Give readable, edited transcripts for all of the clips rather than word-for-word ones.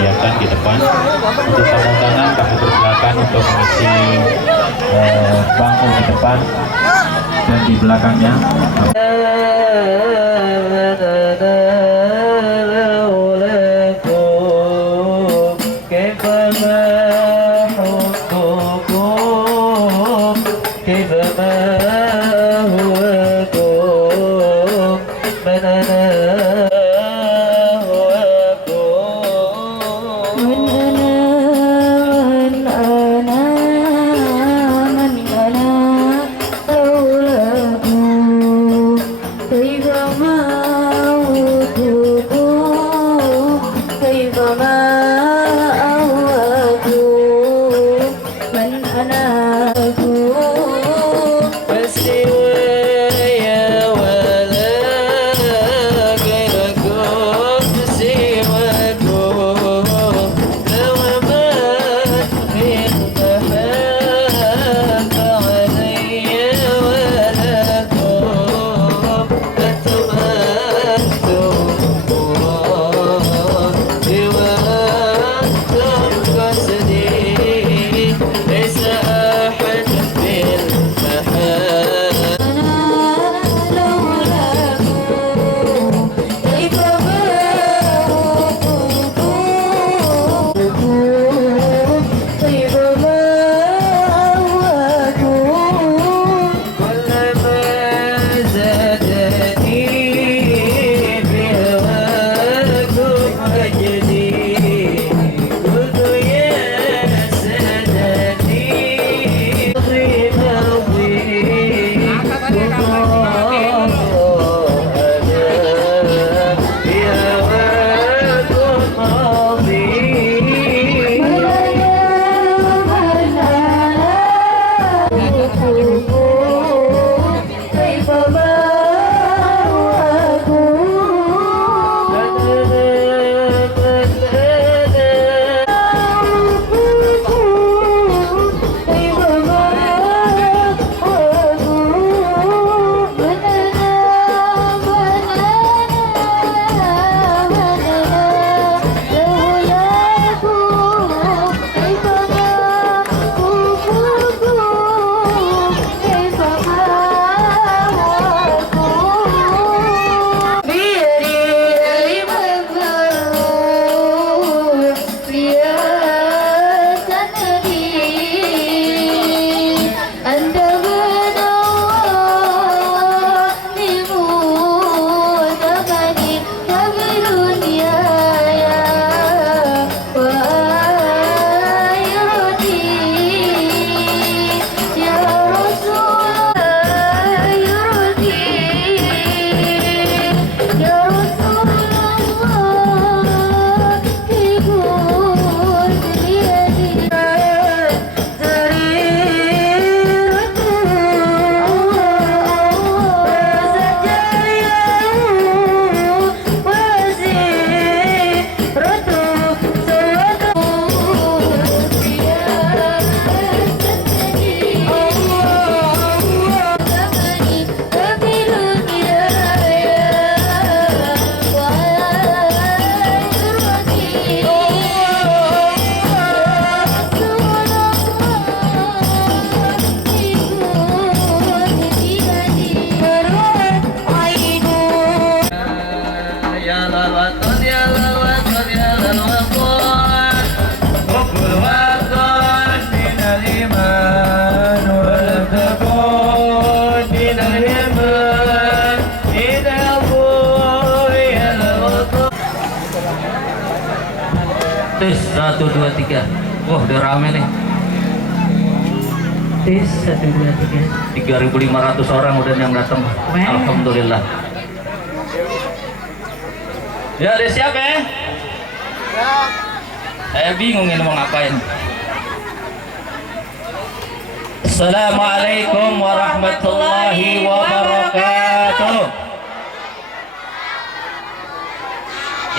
disediakan di depan untuk tamu kanan kami persilakan untuk mengisi bangku di depan dan di belakangnya. 1, 2, 3. Wah, udah rame nih. Tes 1, 2, 3. 3.500 orang udah yang datang. Alhamdulillah. Ya, udah siap ya? Saya bingung ini mau ngapain. Assalamualaikum warahmatullahi wabarakatuh.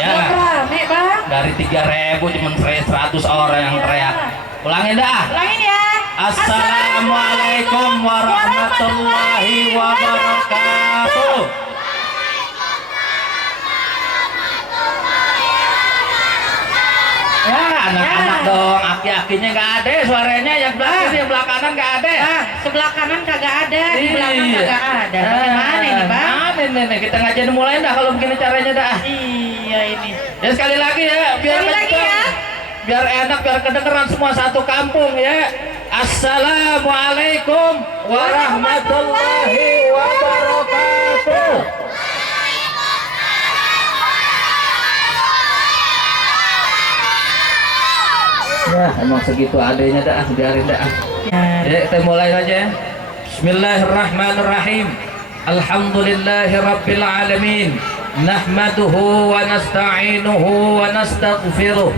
Ya, Rame bang. dari 3.000 cuma 100 orang yang teriak. Ulangin dah. Ulangin ya. Assalamualaikum warahmatullahi wabarakatuh. Ya, anak-anak dong, aki-akinya nggak ada, suaranya yang belakang, yang belah kanan nggak ada. Sebelah kanan kagak ada, di belakang kagak ada. Bagaimana ini bang? Nih, kita ngajarin mulai dah kalau begini caranya dah. Iya ini. Ya sekali lagi ya, biar Sekali lagi kenceng. ya. Biar enak, biar kedengeran semua satu kampung ya. Assalamualaikum warahmatullahi wabarakatuh. Ya, emang segitu adanya dah, biarin dah. Ya, kita mulai saja. Bismillahirrahmanirrahim. Alhamdulillahi rabbil alamin. Nahmaduhu wa nasta'inuhu wa nastaghfiruh.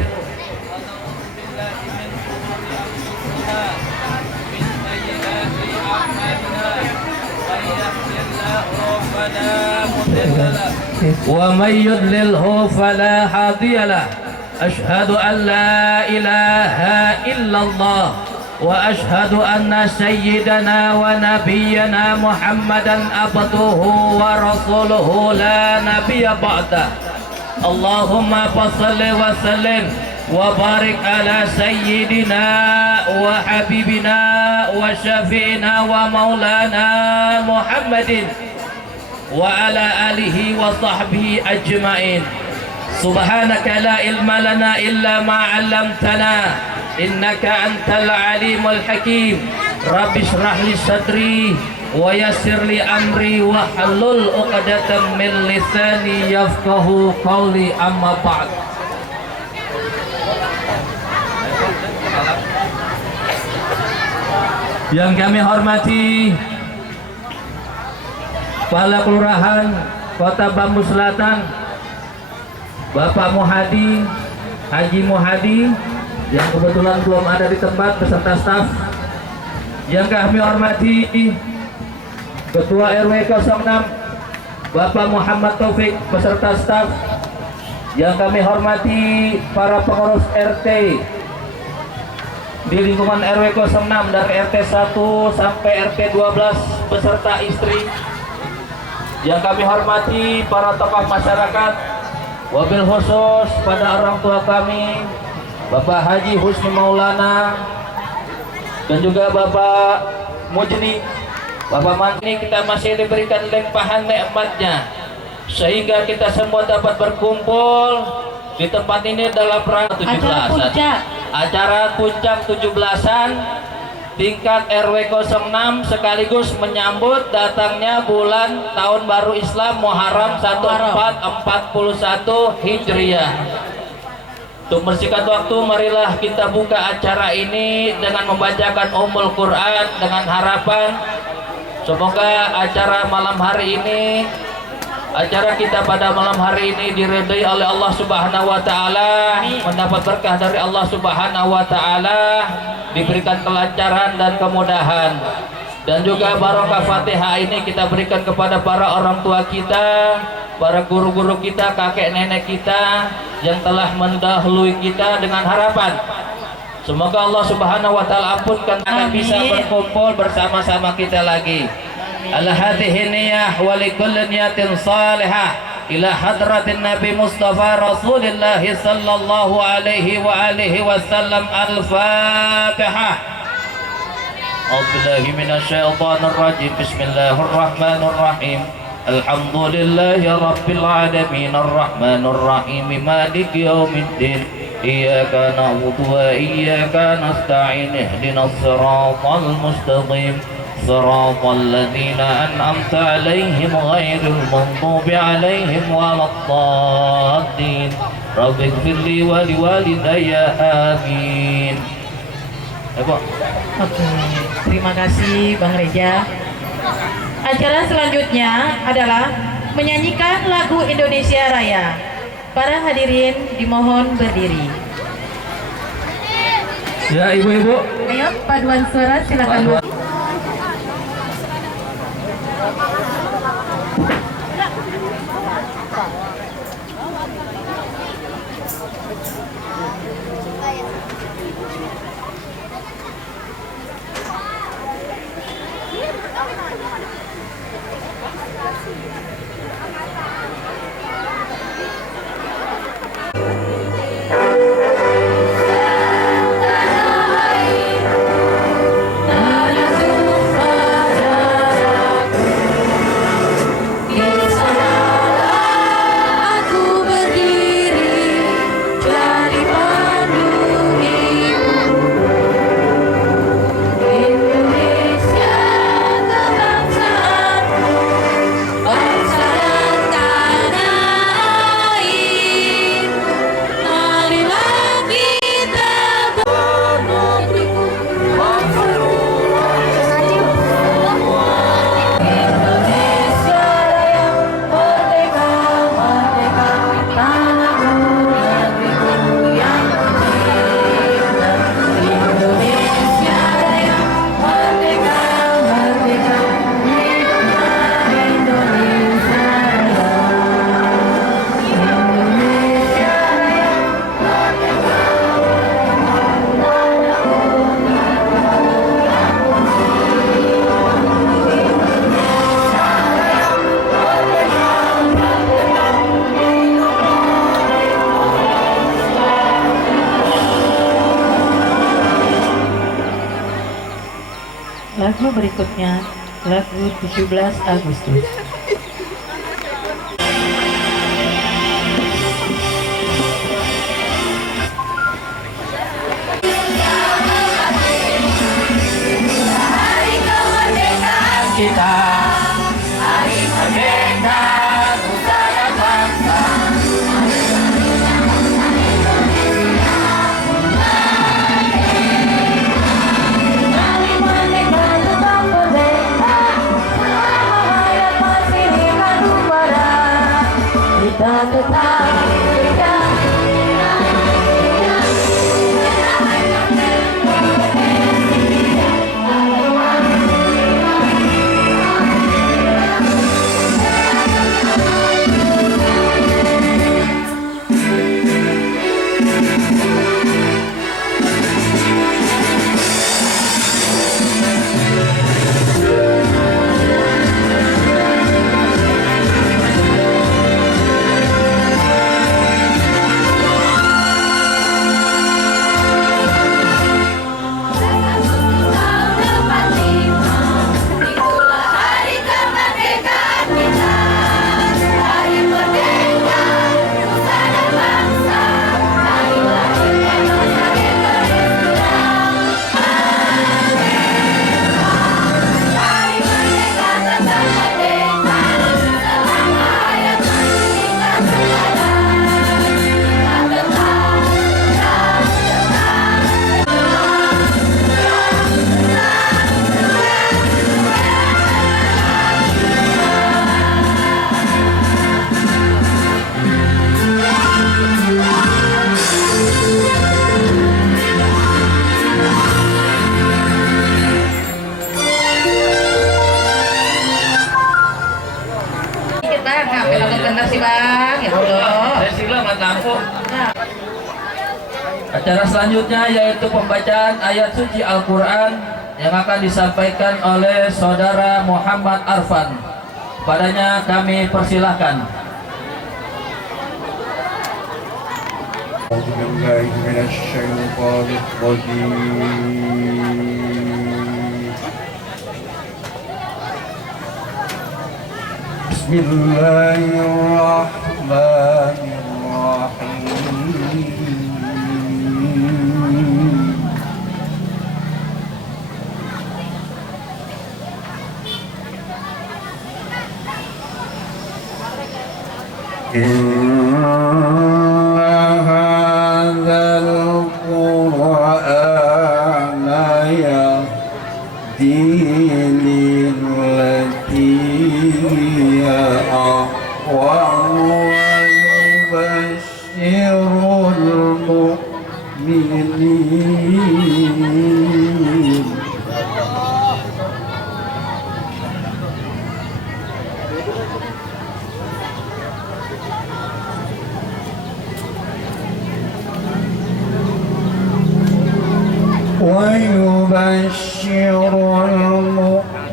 Wa may yudlilhu fala hadiya lahu. Ashhadu an la ilaha illallah wa ashhadu anna sayyidana wa nabiyyana Muhammadan abduhu wa rasuluhu la nabiyya ba'da. Allahumma salli wa sallim wa barik ala sayyidina wa habibina wa syafi'ina wa maulana Muhammadin wa ala alihi wa sahbihi ajma'in. Subhanaka la ilma lana illa ma 'allamtana innaka antal alimul hakim. Rabbi shrah li sadri wa yassir li amri wa halul 'uqdatam min lisani yafqahu qawli, amma ba'd. Yang kami hormati Kepala Kelurahan Kota Bambu Selatan, Bapak Muhadi, Haji Muhadi, yang kebetulan belum ada di tempat beserta staf. Yang kami hormati Ketua RW 06 Bapak Muhammad Taufik beserta staf. Yang kami hormati para pengurus RT di lingkungan RW 06 dari RT 1 sampai RT 12 beserta istri. Yang kami hormati para tokoh masyarakat, wabil khusus pada orang tua kami Bapak Haji Husni Maulana dan juga Bapak Mujni, Bapak Mantri. Kita masih diberikan limpahan nikmatnya sehingga kita semua dapat berkumpul di tempat ini dalam rangka 17-an. Acara puncak 17-an tingkat RW 06 sekaligus menyambut datangnya bulan tahun baru Islam Muharram 1441 Hijriah. Untuk bersingkat waktu, marilah kita buka acara ini dengan membacakan Ummul Quran dengan harapan semoga acara malam hari ini, acara kita pada malam hari ini diridhai oleh Allah Subhanahu wa taala, mendapat berkah dari Allah Subhanahu wa taala, diberikan kelancaran dan kemudahan. Dan juga barokah Fatihah ini kita berikan kepada para orang tua kita, para guru-guru kita, kakek nenek kita yang telah mendahului kita, dengan harapan semoga Allah Subhanahu wa taala ampunkan dan bisa berkumpul bersama-sama kita lagi. Ala hadhihi niyyah wa likulli niyatin salihah ila hadratin Nabi Mustafa Rasulullah sallallahu alaihi wa alihi wasallam. Al-Fatihah. A'udzubillahi minasyaitonir rajim. Bismillahirrahmanirrahim. Alhamdulillahi rabbil alamin arrahmanir rahim maliki yaumiddin. Iyyaka na'budu wa iyyaka nasta'in. Ihdinas siratal mustaqim. Siratal ladzina an'amta 'alaihim ghairil maghdubi 'alaihim waladdallin. Rabbighfirli wa liwalidayya amin. Ibu. Oke, terima kasih Bang Reja. Acara selanjutnya adalah menyanyikan lagu Indonesia Raya. Para hadirin dimohon berdiri. Ya, ibu-ibu. Ayo, paduan suara silakan. Lagu berikutnya, lagu 17 Agustus. Kita hari merdeka nusa dan bangsa. Hari merdeka tetap merdeka, selama hayat masih di kandung badan. Kita tetap merdeka. Acara selanjutnya yaitu pembacaan ayat suci Al-Quran yang akan disampaikan oleh Saudara Muhammad Arfan. Padanya kami persilahkan. Bismillahirrahmanirrahim.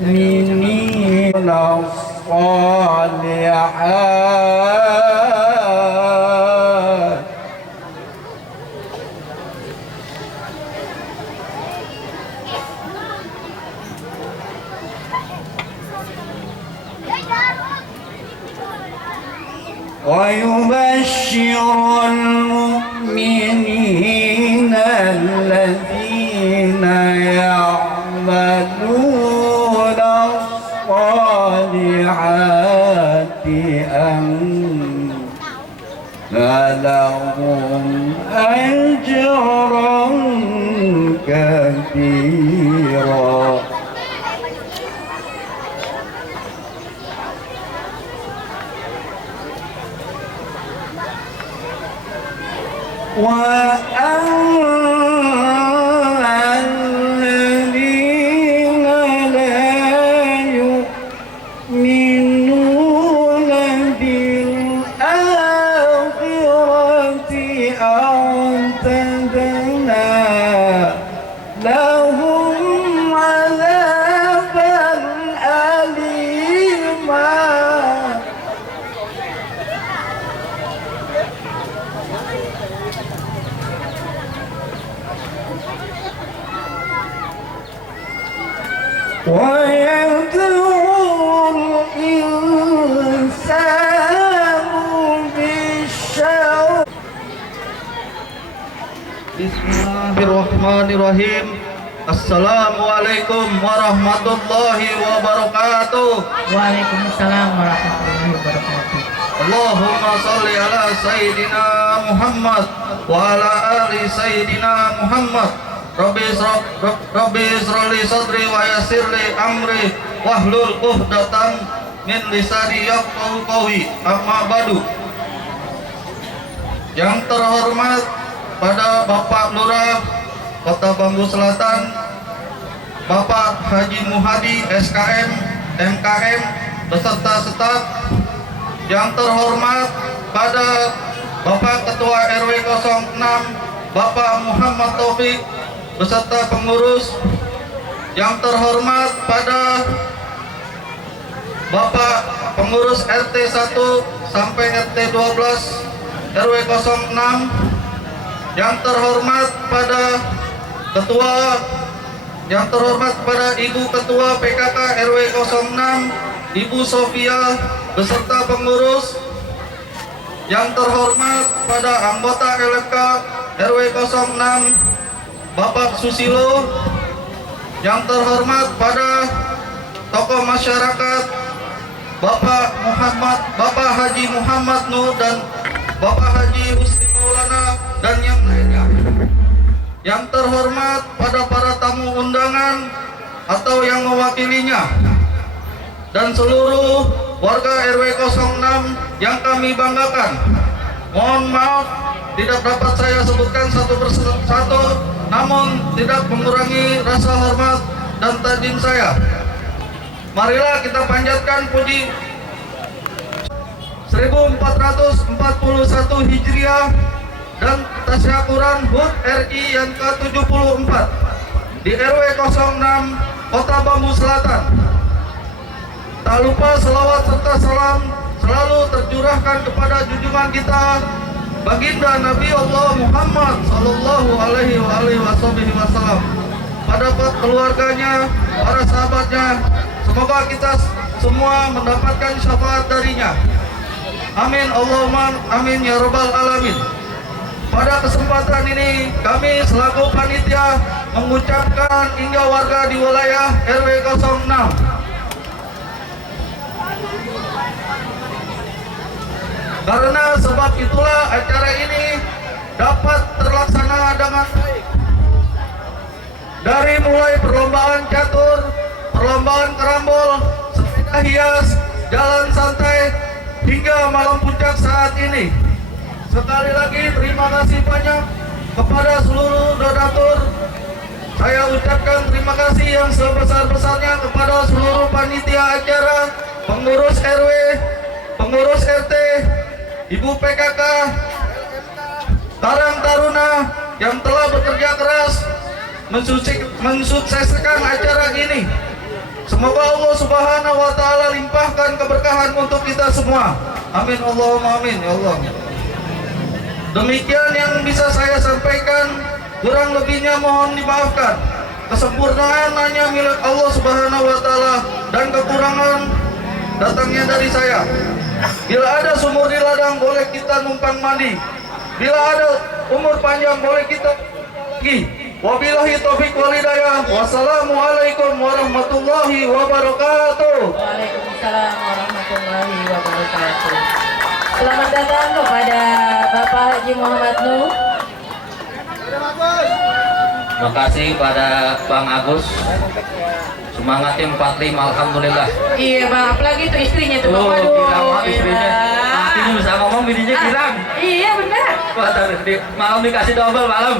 المؤمنين الصالحات ويبشر المؤمنين الذين يعملون الصالحات أن لهم أجرا كبيرا وأن الذين لا يؤمنون بالآخرة أعتدنا لهم عذابا أليما ويدعو الإنسان بالشر Bismillahirrahmanirrahim. Assalamualaikum warahmatullahi wabarakatuh. Waalaikumsalam warahmatullahi wabarakatuh. Allahumma salli ala Sayyidina Muhammad wa ala ali Sayyidina Muhammad. Rabbi israli sadri wa yassirli amri wahlul 'uqdatam min lisani yafqahu qawli. Amma ba'du. Yang terhormat pada Bapak Lurah Kota Bambu Selatan, Bapak Haji Muhadi SKM MKM beserta staf. Yang terhormat pada Bapak Ketua RW 06 Bapak Muhammad Taufik beserta pengurus. Yang terhormat pada Bapak pengurus RT 1 sampai RT 12 RW 06. Yang terhormat pada Ketua, yang terhormat pada Ibu Ketua PKK RW 06 Ibu Sofia beserta pengurus. Yang terhormat pada anggota LFK RW 06 Bapak Susilo. Yang terhormat pada tokoh masyarakat Bapak Haji Muhammad Nur dan Bapak Haji Husni Maulana dan yang lainnya. Yang terhormat pada para tamu undangan atau yang mewakilinya dan seluruh warga RW 06 yang kami banggakan. Mohon maaf tidak dapat saya sebutkan satu persatu, namun tidak mengurangi rasa hormat dan takdim saya. Marilah kita panjatkan puji 1441 Hijriah dan tasyakuran HUT RI yang ke-74 di RW 06 Kota Bambu Selatan. Tak lupa selawat serta salam selalu tercurahkan kepada junjungan kita Baginda Nabi Allah Muhammad Sallallahu Alaihi Wasallam, pada keluarganya, para sahabatnya. Semoga kita semua mendapatkan syafaat darinya. Amin Allahumma amin ya rabbal alamin. Pada kesempatan ini kami selaku panitia mengucapkan hingga warga di wilayah RW 06 karena sebab itulah acara ini dapat terlaksana dengan baik. Dari mulai perlombaan catur, perlombaan karambol, sepeda hias, jalan santai, hingga malam puncak saat ini. Sekali lagi terima kasih banyak kepada seluruh donatur. Saya ucapkan terima kasih yang sebesar-besarnya kepada seluruh panitia acara, pengurus RW, pengurus RT, Ibu PKK, Karang Taruna yang telah bekerja keras mensukseskan acara ini. Semoga Allah Subhanahu wa taala limpahkan keberkahan untuk kita semua. Amin Allahumma amin ya Allah. Demikian yang bisa saya sampaikan, kurang lebihnya mohon dimaafkan. Kesempurnaan hanya milik Allah Subhanahu wa taala dan kekurangan datangnya dari saya. Bila ada sumur di ladang boleh kita numpang mandi. Bila ada umur panjang boleh kita pergi. Wabillahi taufiq wal hidayah. Wassalamualaikum warahmatullahi wabarakatuh. Waalaikumsalam warahmatullahi wabarakatuh. Selamat datang kepada Bapak Haji Muhammad Nuh. Terima kasih pada Bang Agus. Semangatnya 45, alhamdulillah. Iya bang, apalagi itu istrinya tuh bang. Oh, Waduh, girang istrinya. iya. Nanti bisa ngomong bininya girang. Iya benar. Wah, malam dikasih double malam.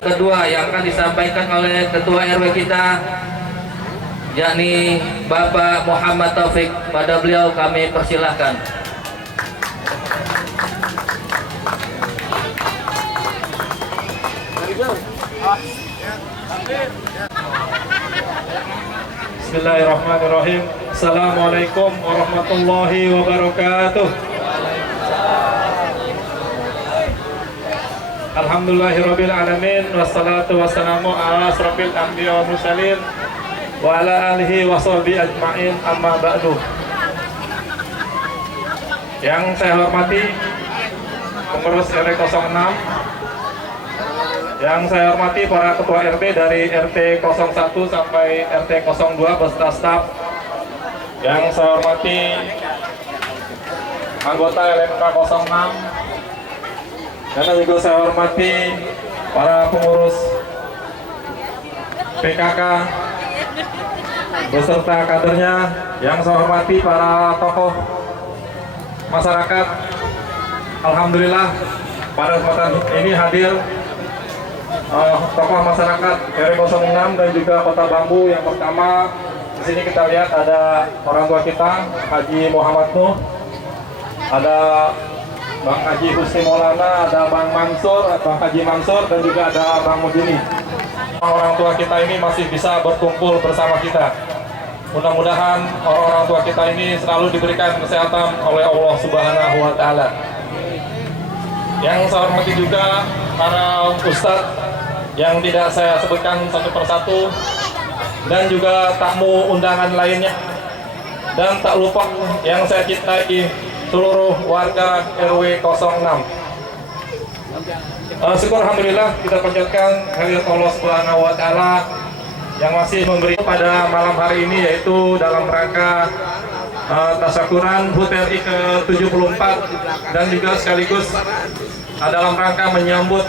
Kedua yang akan disampaikan oleh Ketua RW kita, yakni Bapak Muhammad Taufik. Pada beliau kami persilahkan. Bismillahirrahmanirrahim. Assalamualaikum warahmatullahi wabarakatuh. Alhamdulillahirabbil alamin wassalatu wassalamu ala asrofil anbiya wal mursalin wa ala alihi washabihi ajmain, amma ba'du. Yang saya hormati pengurus RW 06, yang saya hormati para ketua RT dari RT 01 sampai RT 02 beserta staf, yang saya hormati anggota LMK 06, dan juga saya hormati para pengurus PKK beserta kadernya, yang saya hormati para tokoh masyarakat. Alhamdulillah pada kesempatan ini hadir tokoh masyarakat RW 06 dan juga Kota Bambu. Yang pertama di sini kita lihat ada orang tua kita Haji Muhammad Nuh, ada Bang Haji Husni Maulana, ada Bang Mansur, Bang Haji Mansur, dan juga ada Bang Mudini. Orang tua kita ini masih bisa berkumpul bersama kita. Mudah-mudahan orang-orang tua kita ini selalu diberikan kesehatan oleh Allah Subhanahu wa taala. Yang saya hormati juga para ustadz yang tidak saya sebutkan satu persatu, dan juga tamu undangan lainnya. Dan tak lupa yang saya cintai, seluruh warga RW 06. Syukur alhamdulillah kita panjatkan kehadirat Allah Subhanahu wa taala yang masih memberi pada malam hari ini, yaitu dalam rangka tasyakuran HUT RI ke-74 dan juga sekaligus dalam rangka menyambut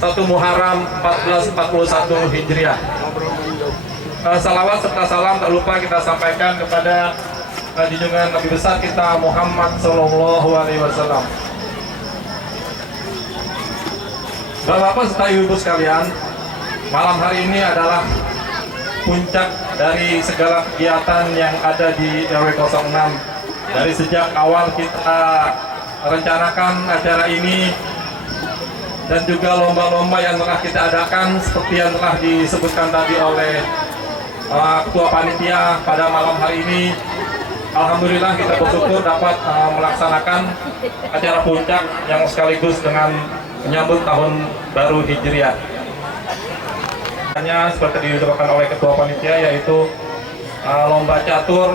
1 Muharram 1441 Hijriah. Salawat serta salam tak lupa kita sampaikan kepada junjungan Nabi besar kita Muhammad Sallallahu Alaihi Wasallam. Bapak-bapak serta ibu sekalian, malam hari ini adalah puncak dari segala kegiatan yang ada di RW 06. Dari sejak awal kita rencanakan acara ini dan juga lomba-lomba yang telah kita adakan seperti yang telah disebutkan tadi oleh Ketua Panitia pada malam hari ini. Alhamdulillah kita bersyukur dapat melaksanakan acara puncak yang sekaligus dengan menyambut tahun baru Hijriah. Hanya seperti diucapkan oleh Ketua Panitia, yaitu lomba catur,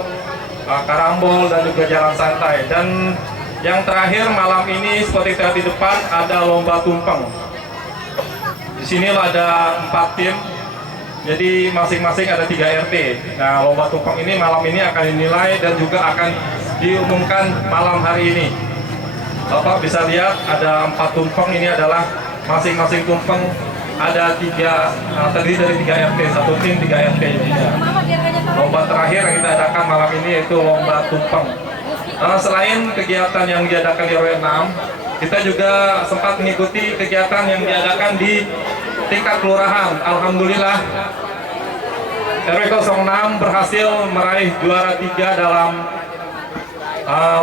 karambol, dan juga jalan santai. Dan yang terakhir malam ini seperti terlihat di depan ada lomba tumpeng. Di sini ada 4 tim. Jadi masing-masing ada 3 RT. Nah, lomba tumpeng ini malam ini akan dinilai dan juga akan diumumkan malam hari ini. Bapak bisa lihat ada 4 tumpeng. Ini adalah masing-masing tumpeng ada 3, terdiri dari 3 RT, 1 tim 3 RT. Lomba terakhir yang kita adakan malam ini yaitu lomba tumpeng. Selain kegiatan yang diadakan di RW 6, kita juga sempat mengikuti kegiatan yang diadakan di tingkat kelurahan. Alhamdulillah RW 06 berhasil meraih juara 3 dalam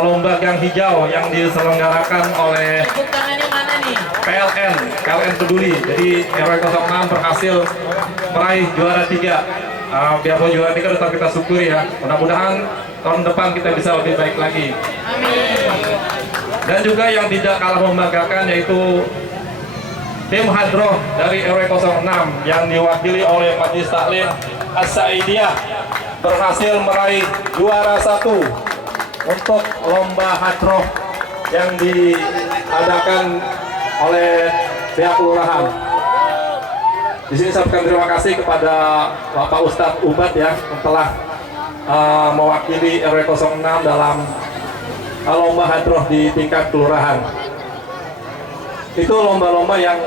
lomba gang hijau yang diselenggarakan oleh Tepuk tangannya mana nih? PLN Peduli. Jadi RW 06 berhasil meraih juara 3. Biarpun juara 3 tetap kita syukuri ya. Mudah-mudahan tahun depan kita bisa lebih baik lagi. Amin. Dan juga yang tidak kalah membanggakan yaitu tim hadroh dari RW 06 yang diwakili oleh Majelis Taklim As-Saidiyah berhasil meraih juara 1 untuk lomba hadroh yang diadakan oleh pihak kelurahan. Di sini saya ucapkan terima kasih kepada Bapak Ustadz Ubat ya yang telah mewakili RW 06 dalam lomba hadroh di tingkat kelurahan. Itu lomba-lomba yang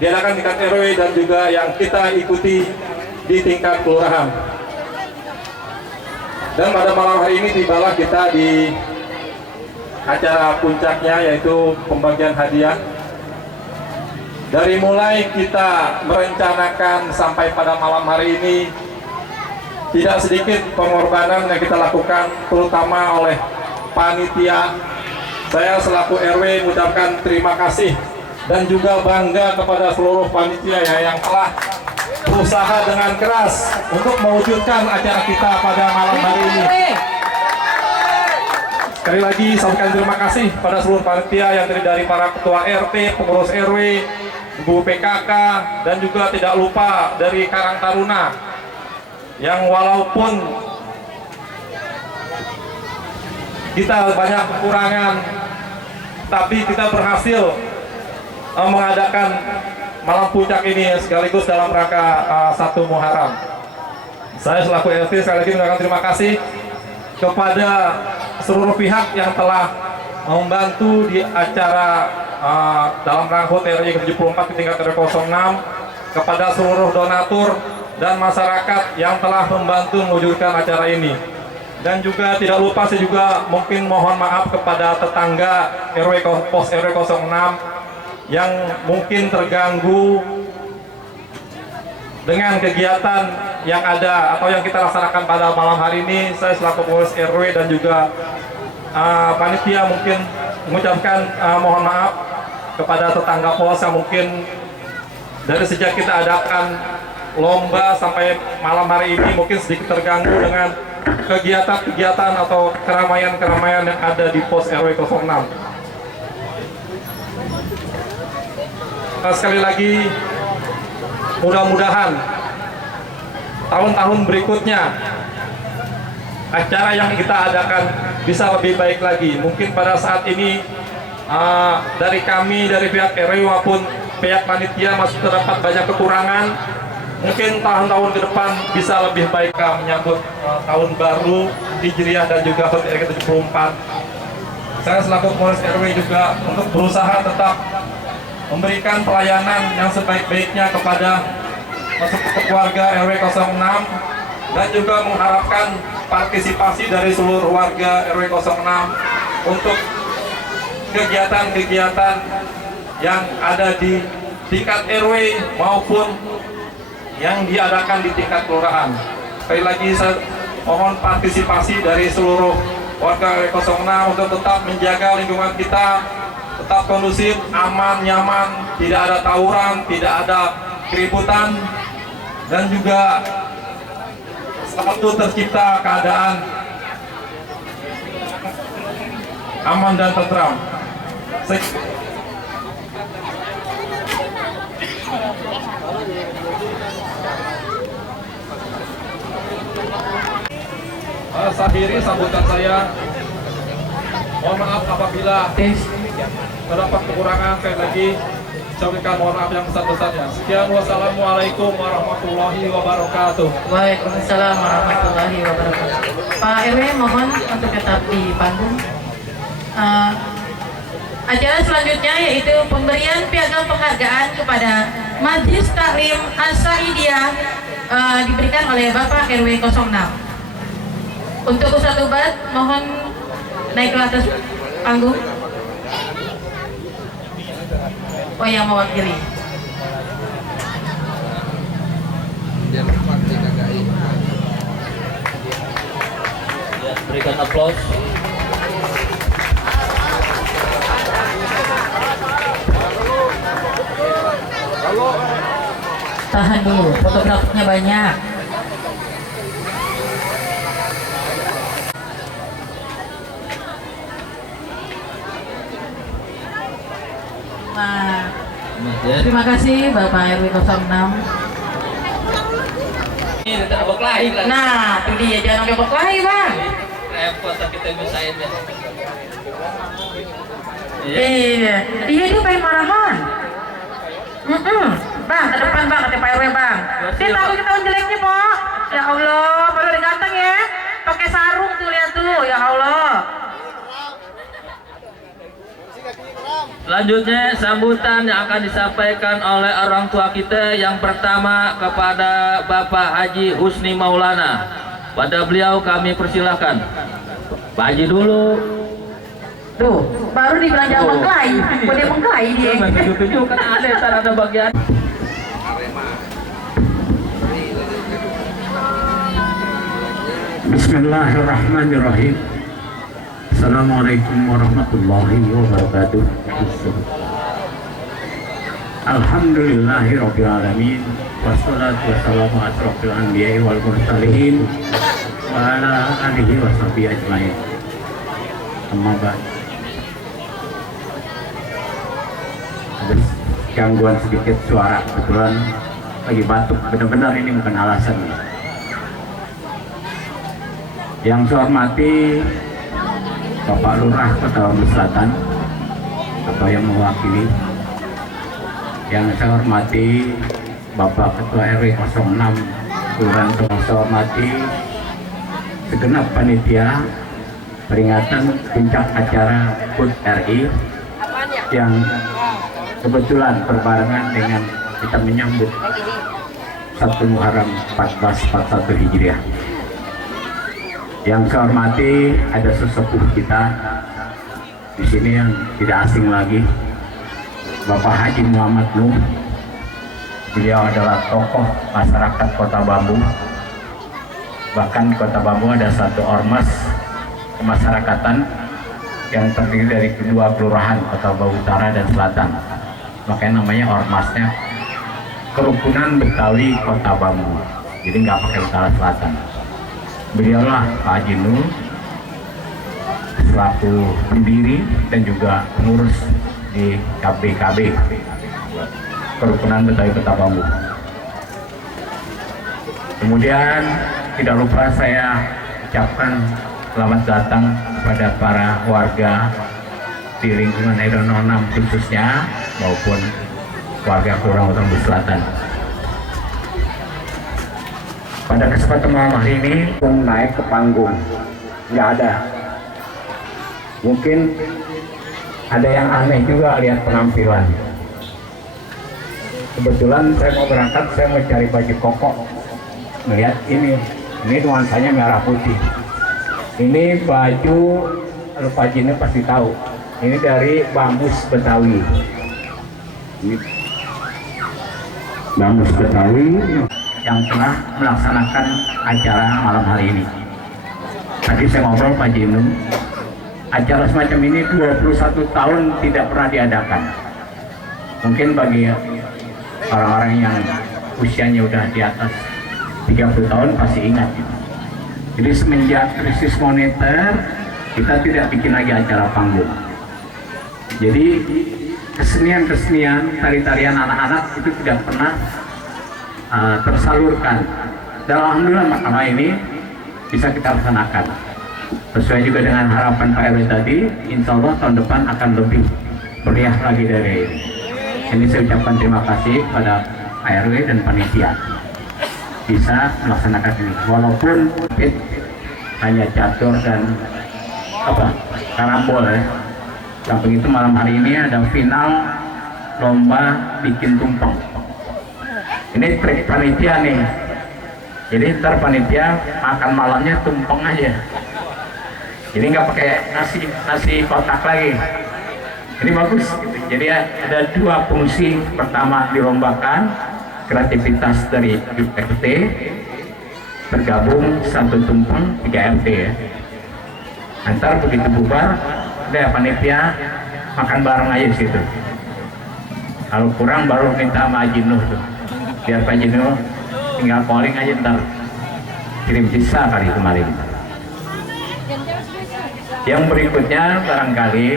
diadakan tingkat RW dan juga yang kita ikuti di tingkat kelurahan. Dan pada malam hari ini tibalah kita di acara puncaknya yaitu pembagian hadiah. Dari mulai kita merencanakan sampai pada malam hari ini, tidak sedikit pengorbanan yang kita lakukan, terutama oleh panitia. Saya selaku RW mengucapkan terima kasih dan juga bangga kepada seluruh panitia ya, yang telah berusaha dengan keras untuk mewujudkan acara kita pada malam hari ini. Sekali lagi saya ucapkan terima kasih pada seluruh panitia yang terdiri dari para ketua RT, pengurus RW, Ibu PKK, dan juga tidak lupa dari Karang Taruna yang walaupun kita banyak kekurangan, tapi kita berhasil mengadakan malam puncak ini sekaligus dalam rangka 1 Muharram. Saya selaku RT sekali lagi mengucapkan terima kasih kepada seluruh pihak yang telah membantu di acara dalam rangka RI ke-74 di tingkat RW 06, kepada seluruh donatur dan masyarakat yang telah membantu mewujudkan acara ini. Dan juga tidak lupa saya juga mungkin mohon maaf kepada tetangga pos RW 06 yang mungkin terganggu dengan kegiatan yang ada atau yang kita laksanakan pada malam hari ini. Saya selaku pengurus RW dan juga panitia mungkin mengucapkan mohon maaf kepada tetangga pos yang mungkin dari sejak kita adakan lomba sampai malam hari ini mungkin sedikit terganggu dengan kegiatan-kegiatan atau keramaian-keramaian yang ada di pos RW 06. Sekali lagi mudah-mudahan tahun-tahun berikutnya acara yang kita adakan bisa lebih baik lagi. Mungkin pada saat ini dari kami, dari pihak RW maupun pihak panitia masih terdapat banyak kekurangan. Mungkin tahun-tahun ke depan bisa lebih baik menyambut tahun baru Hijriah dan juga HUT RI ke-74. Saya selaku pengurus RW juga untuk berusaha tetap memberikan pelayanan yang sebaik-baiknya kepada warga RW 06 dan juga mengharapkan partisipasi dari seluruh warga RW 06 untuk kegiatan-kegiatan yang ada di tingkat RW maupun yang diadakan di tingkat kelurahan. Sekali lagi saya mohon partisipasi dari seluruh warga RW 06 untuk tetap menjaga lingkungan kita tetap kondusif, aman, nyaman, tidak ada tawuran, tidak ada keributan, dan juga selalu tercipta keadaan aman dan tentram. Saya akhiri sambutan saya. Mohon maaf apabila terdapat kekurangan. Sekali lagi saya berikan mohon maaf yang besar-besarnya. Sekian, wassalamualaikum warahmatullahi wabarakatuh. Waalaikumsalam warahmatullahi wabarakatuh. Pak RW mohon untuk tetap di panggung. Acara selanjutnya yaitu pemberian piagam penghargaan kepada Majelis Taklim As-Saidiyah diberikan oleh Bapak RW 06. Untuk Ustadz Ubat mohon naik ke atas panggung. Oh, yang mewakili. Ya, berikan aplaus. Tahan dulu, fotografernya banyak. Nah, terima kasih Bapak RW 06. Ini tak berkelahi lah. Nah, itu dia, jangan sampai berkelahi Bang. Repot kita misain ya. Iya, dia pengen marahan. Bang, ke depan Bang, kata Pak RW Bang. Dia tahu kita jeleknya Pak. Ya Allah, baru diganteng ya. Pakai sarung tuh, lihat tuh, ya Allah. Selanjutnya sambutan yang akan disampaikan oleh orang tua kita. Yang pertama kepada Bapak Haji Husni Maulana. Pada beliau kami persilahkan. Pak Haji dulu. Tuh, baru dibilang jangan mengklaim, udah mengklaim dia. Tujuh kan ada bagian. Bismillahirrahmanirrahim. Assalamualaikum warahmatullahi wabarakatuh. Alhamdulillahirabbil alamin. Wassalatu wassalamu ala asyrofil anbiya'i wal mursalin wa ala alihi washabihi ajmain. Amma ba'd. Ada gangguan sedikit suara, kebetulan lagi batuk, benar-benar ini bukan alasan. Yang saya hormati Bapak Lurah Kota Bambu Selatan atau yang mewakili, yang saya hormati Bapak Ketua RW 06 Kelurahan Kota, saya hormati segenap panitia peringatan puncak acara HUT RI yang kebetulan berbarengan dengan kita menyambut 1 Muharram 1441 Hijriah. Yang saya hormati ada sesepuh kita di sini yang tidak asing lagi, Bapak Haji Muhammad Nuh. Beliau adalah tokoh masyarakat Kota Bambu. Bahkan di Kota Bambu ada satu ormas kemasyarakatan yang terdiri dari kedua kelurahan Kota Bambu Utara dan Selatan. Makanya namanya ormasnya Kerukunan Betawi Kota Bambu. Jadi nggak pakai Utara Selatan. Beliaulah Pak Haji Nuh selaku pendiri dan juga pengurus di KBKB Kerukunan Betawi Kota Bambu. Kemudian tidak lupa saya ucapkan selamat datang kepada para warga di lingkungan RW 06 khususnya maupun warga Kelurahan Bambu Selatan. Pada kesempatan malam hari ini naik ke panggung nggak ada. Mungkin ada yang aneh juga lihat penampilan. Kebetulan saya mau berangkat, saya mau cari baju koko. Melihat ini nuansanya merah putih. Ini baju, lupa jinnya pasti tahu. Ini dari Bambus Betawi. Ini Bambus Betawi yang telah melaksanakan acara malam hari ini. Tadi saya ngobrol Pak Jinu, acara semacam ini 21 tahun tidak pernah diadakan. Mungkin bagi orang-orang yang usianya udah di atas 30 tahun pasti ingat. Jadi semenjak krisis moneter kita tidak bikin lagi acara panggung. Jadi kesenian-kesenian, tari-tarian anak-anak itu tidak pernah tersalurkan. Dan alhamdulillah masalah ini bisa kita laksanakan. Sesuai juga dengan harapan Pak RW tadi, insya Allah tahun depan akan lebih meriah lagi dari ini. Ini saya ucapkan terima kasih pada Pak RW dan panitia bisa melaksanakan ini. Walaupun hanya catur dan karambol ya. Samping itu malam hari ini ada final lomba bikin tumpeng. Ini trik panitia nih. Jadi ntar panitia makan malamnya tumpeng aja. Jadi nggak pakai nasi kotak lagi. Ini bagus. Jadi ada 2 fungsi. Pertama dilombakan kreativitas dari RT, bergabung 1 tumpeng 3 RT ya. Ntar begitu bubar, udah panitia makan bareng aja di situ. Kalau kurang baru minta sama Haji Nuh tuh. biar Pak Jino tinggal calling aja ntar kirim visa kali kemarin. Yang berikutnya barangkali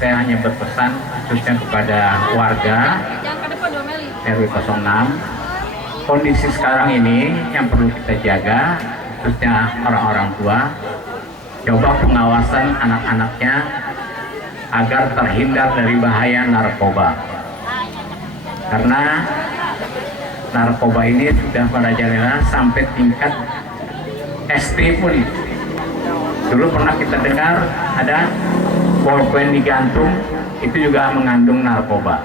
saya hanya berpesan khususnya kepada warga RW 06, kondisi sekarang ini yang perlu kita jaga khususnya orang-orang tua, coba pengawasan anak-anaknya agar terhindar dari bahaya narkoba, karena narkoba ini sudah merajalela sampai tingkat SD pun. Dulu pernah kita dengar ada bolpen digantung itu juga mengandung narkoba,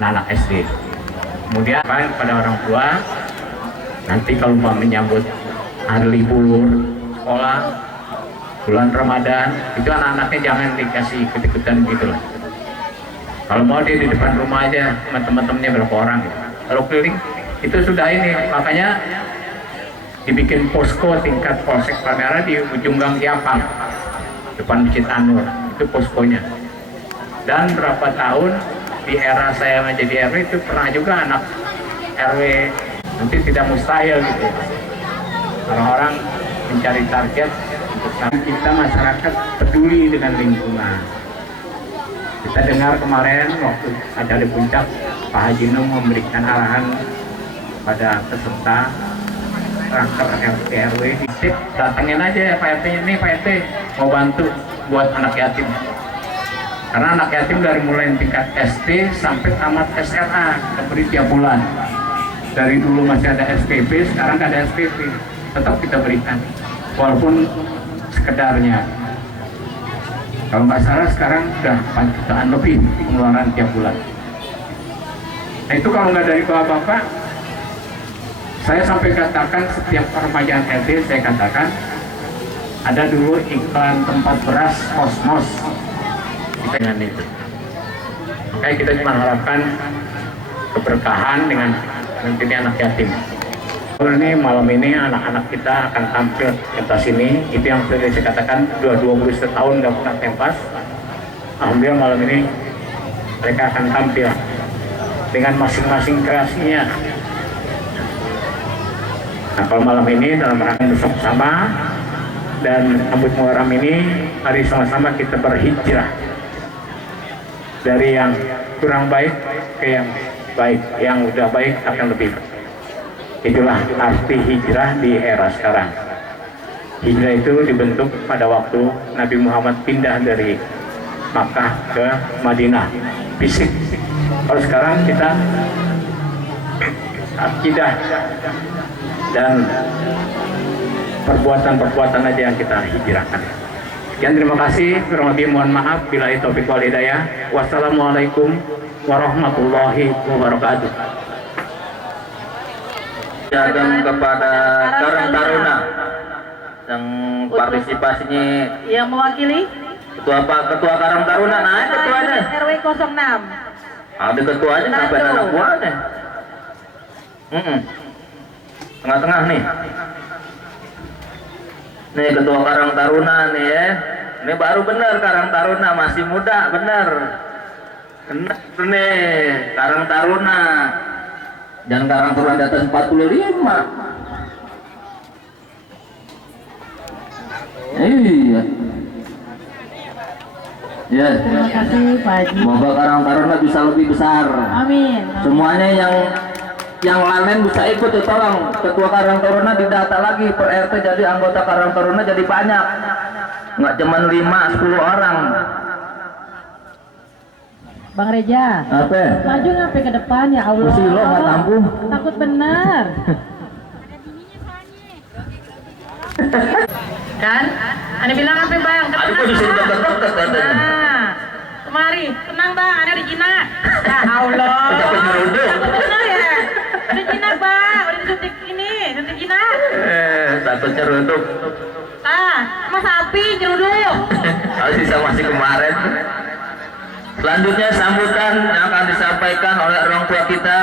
anak SD. Kemudian pada orang tua, nanti kalau mau menyambut hari libur sekolah bulan Ramadan, itu anak-anaknya jangan dikasih ikut-ikutan gitu lah. Kalau mau dia di depan rumah aja sama teman-temannya berapa orang gitu. Kalau keliling itu sudah ini, makanya dibikin posko tingkat Polsek Palmerah di ujung Gang Kiapang depan Masjid Anur, itu poskonya. Dan berapa tahun di era saya menjadi RW itu pernah juga anak RW, nanti tidak mustahil gitu. Orang-orang mencari target untuk kita masyarakat peduli dengan lingkungan. Kita dengar kemarin waktu ada di puncak Pak Haji Nung memberikan arahan pada peserta raker RT RW, datangin aja ya Pak RT, ini Pak RT mau bantu buat anak yatim. Karena anak yatim dari mulai tingkat SD sampai tamat SMA diberi tiap bulan. Dari dulu masih ada SPP, sekarang nggak ada SPP, tetap kita berikan walaupun sekedarnya. Kalau nggak salah sekarang sudah 4 jutaan lebih pengeluaran tiap bulan. Nah itu kalau nggak dari bapak-bapak, saya sampai katakan setiap permajaan RT saya katakan ada dulu iklan tempat beras Kosmos dengan itu. Makanya kita cuma harapkan keberkahan dengan nantinya anak yatim. Ini malam ini anak-anak kita akan tampil pentas ini, itu yang sudah saya katakan 20 tahun nggak pernah pentas. Alhamdulillah malam ini mereka akan tampil dengan masing-masing kreasinya. Nah kalau malam ini dalam rangka bersama dan Ambut Muharram ini, mari sama-sama kita berhijrah dari yang kurang baik ke yang baik, yang udah baik akan lebih. Itulah arti hijrah di era sekarang. Hijrah itu dibentuk pada waktu Nabi Muhammad pindah dari Makkah ke Madinah, fisik. Kalau sekarang kita akidah dan perbuatan-perbuatan aja yang kita hijrahkan. Sekian, terima kasih. Kurang lebih mohon maaf bila itu taufiq wal hidayah. Wassalamualaikum warahmatullahi wabarakatuh. Dan kepada Karang Taruna yang partisipasinya Yang mewakili ketua Karang Taruna, nah ketuanya RW 06. ada ketuanya sampai anak buahnya. Tengah-tengah nih ketua Karang Taruna nih ya. Ini baru bener Karang Taruna, masih muda bener nih Karang Taruna. Dan Karang Taruna di atas 45. Iya. Ya. Terima kasih Pak Haji. Semoga Karang Taruna bisa lebih besar. Amin. Semuanya yang lain bisa ikut, tolong ketua Karang Taruna didata lagi per RT, jadi anggota Karang Taruna jadi banyak. Nggak cuma 5-10 orang. Bang Reja, Apa? maju ngapain ke depan ya Allah. Kursi lo nggak tampu. Takut benar. Kan? Ane bilang apa bang? Aduh, kok disuruh deket-deket katanya. Nah, kemari, tenang bang, ane di jinak. Ya Allah. Takut nyeruduk. Benar ya? Udah jinak bang, udah disuntik ini, suntik jinak. Takut nyeruduk. Ah, sama sapi nyeruduk. Sisa masih kemarin. Selanjutnya sambutan yang akan disampaikan oleh orang tua kita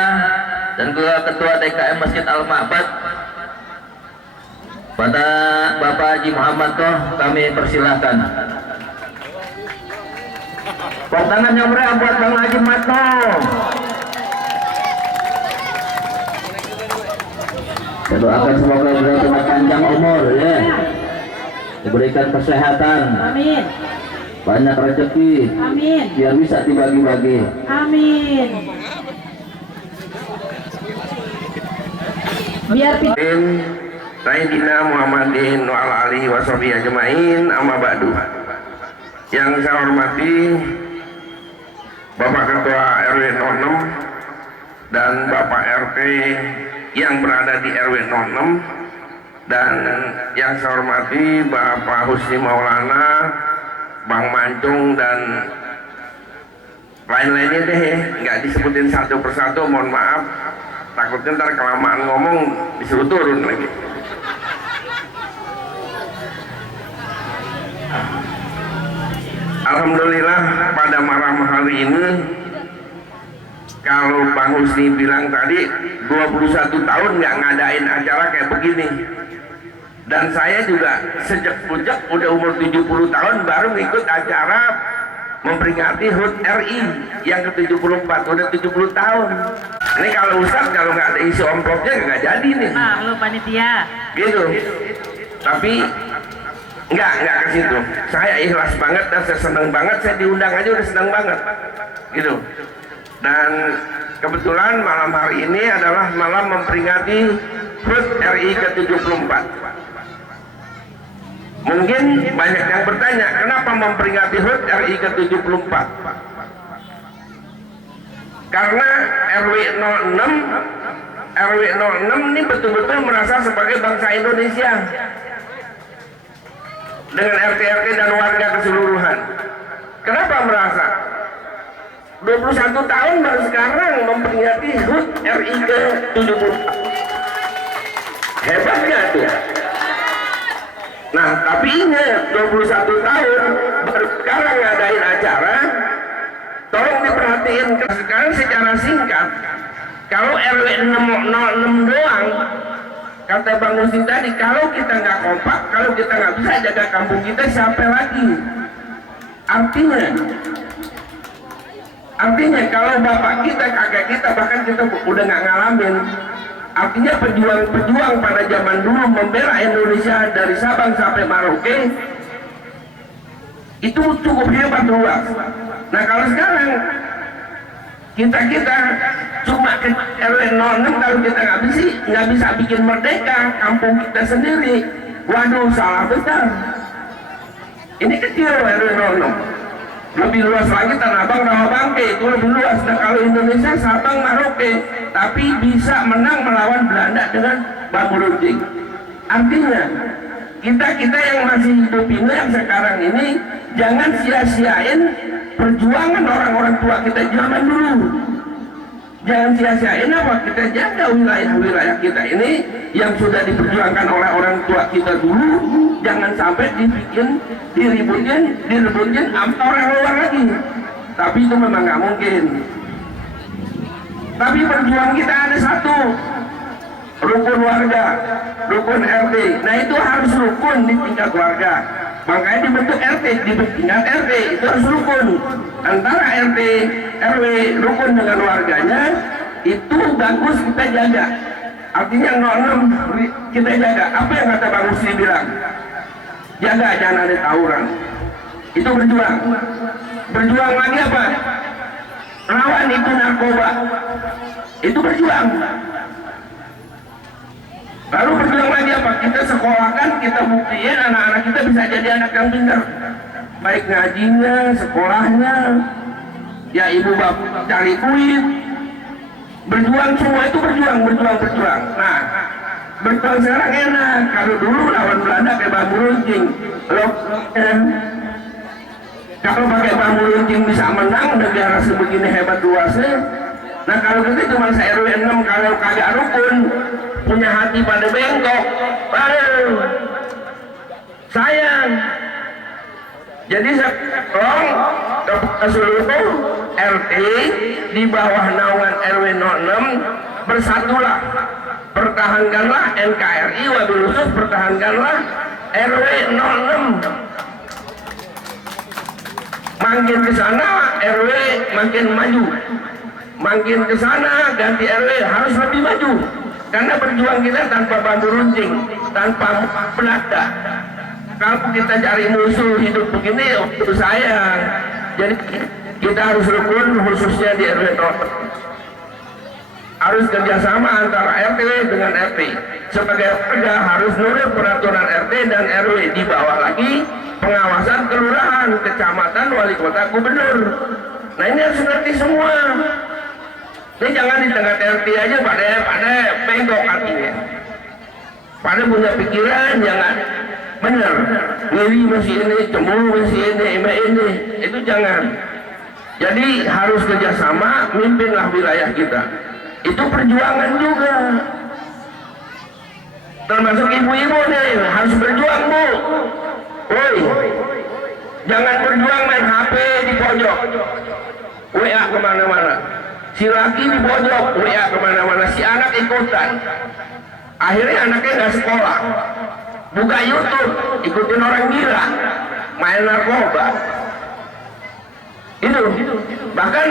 dan ketua TKM Masjid Al-Ma'bad pada Bapak Haji Muhammad Koh, kami persilahkan. Tangan yang meriah buat Bang Haji Matno. Saya doakan semoga beliau tetap panjang umur ya, diberikan kesehatan, Amin. banyak rezeki, Amin. biar bisa dibagi-bagi. Amin. Biar Sayyidina Muhammadin wa ala alihi wa sahbihi ajmain, amma ba'du. Yang saya hormati Bapak Ketua RW 06 dan Bapak RT yang berada di RW 06, dan yang saya hormati Bapak Husni Maulana, Bang Mancung, dan lain-lainnya deh, nggak disebutin satu persatu, mohon maaf, takutnya ntar kelamaan ngomong disuruh turun lagi. Alhamdulillah pada malam hari ini, kalau Bang Husni bilang tadi 21 tahun nggak ngadain acara kayak begini, dan saya juga sejak udah umur 70 tahun baru ngikut acara memperingati HUT RI yang ke-74, udah 70 tahun. Ini kalau Ustadz kalau nggak ada isi amplopnya nggak jadi nih. lu panitia. Gitu. Tapi nggak ke situ. Saya ikhlas banget dan saya senang banget, saya diundang aja udah senang banget. Gitu. Dan kebetulan malam hari ini adalah malam memperingati HUT RI ke-74. Mungkin banyak yang bertanya, kenapa memperingati HUT RI ke-74? Karena RW 06 ini betul-betul merasa sebagai bangsa Indonesia dengan RT-RT dan warga keseluruhan. Kenapa merasa? 21 tahun baru sekarang memperingati HUT RI ke-74. Hebat nggak tuh? Nah, tapi ingat, 21 tahun baru sekarang ngadain acara, tolong diperhatiin. Sekarang secara singkat, kalau RW 06 doang, kata Bang Husni tadi, kalau kita nggak kompak, kalau kita nggak bisa jaga kampung kita, siapa lagi? Artinya kalau bapak kita, kakek kita, bahkan kita udah nggak ngalamin. Artinya pejuang-pejuang pada zaman dulu membela Indonesia dari Sabang sampai Merauke itu cukup hebat luas. Nah kalau sekarang kita cuma ke RW 06, kalau kita nggak bisa bikin merdeka kampung kita sendiri, waduh salah besar. Ini kecil RW 06. Lebih luas lagi Tanah Abang, Rawabangke, itu lebih luas. Nah kalau Indonesia Sabang, Merauke, tapi bisa menang melawan Belanda dengan bambu runcing. Artinya kita yang masih hidup ini, yang sekarang ini, jangan sia-siain perjuangan orang-orang tua kita zaman dulu. Jangan sia-siain apa, kita jaga wilayah-wilayah kita ini yang sudah diperjuangkan oleh orang tua kita dulu. Jangan sampai direbutin sama orang luar lagi. Tapi itu memang nggak mungkin. Tapi perjuangan kita ada satu, rukun warga, rukun RT. Nah itu harus rukun di tingkat warga. Makanya dibentuk RT, di tingkat RT itu harus rukun. Antara RT, RW, rukun dengan warganya, itu bagus kita jaga. Artinya 06 kita jaga. Apa yang kata Bang Husni bilang? Jaga, jangan ada tawuran. Itu berjuang. Berjuang lagi apa? Lawan itu narkoba. Itu berjuang. Lalu berjuang lagi apa? Kita sekolahkan, kita buktiin anak-anak kita bisa jadi anak yang pintar. Baik ngajinya, sekolahnya, ya ibu bapak cari duit. Berjuang semua itu berjuang. Nah, berjuang sekarang enak. Kalau dulu lawan Belanda kayak bambu runcing. Kalau pakai bambu runcing bisa menang negara sebegini hebat luasnya. Nah kalau kita cuma RW 6, kalau kagak rukun, punya hati pada bengkok, sayang. Jadi saya tolong ke seluruh RT di bawah naungan RW 06 bersatulah, pertahankanlah NKRI, wabil khusus pertahankanlah RW 06. Makin ke sana RW makin maju, makin ke sana ganti RW harus lebih maju. Karena berjuang kita tanpa bambu runcing, tanpa belada. Kalau kita cari musuh hidup begini, itu sayang. Jadi kita harus rukun, khususnya di RW 0. Harus kerjasama antara RT dengan RT. Sebagai warga harus nurut peraturan RT dan RW. Di bawah lagi pengawasan kelurahan, kecamatan, wali kota, gubernur. Nah ini harus ngerti semua. Ini jangan di tengah RT aja pada bengkok hatinya. Pada punya pikiran jangan benar. Ngiri masih ini, cemburu masih ini, itu jangan. Jadi harus kerjasama, mimpinlah wilayah kita. Itu perjuangan juga. Termasuk ibu-ibu nih harus berjuang, Bu. Woi, jangan berjuang main HP di pojok, WA kemana-mana. Si laki di pojok, WA kemana-mana. Si anak ikutan. Akhirnya anaknya nggak sekolah. Buka YouTube, ikutin orang gila, main narkoba. Itu. Bahkan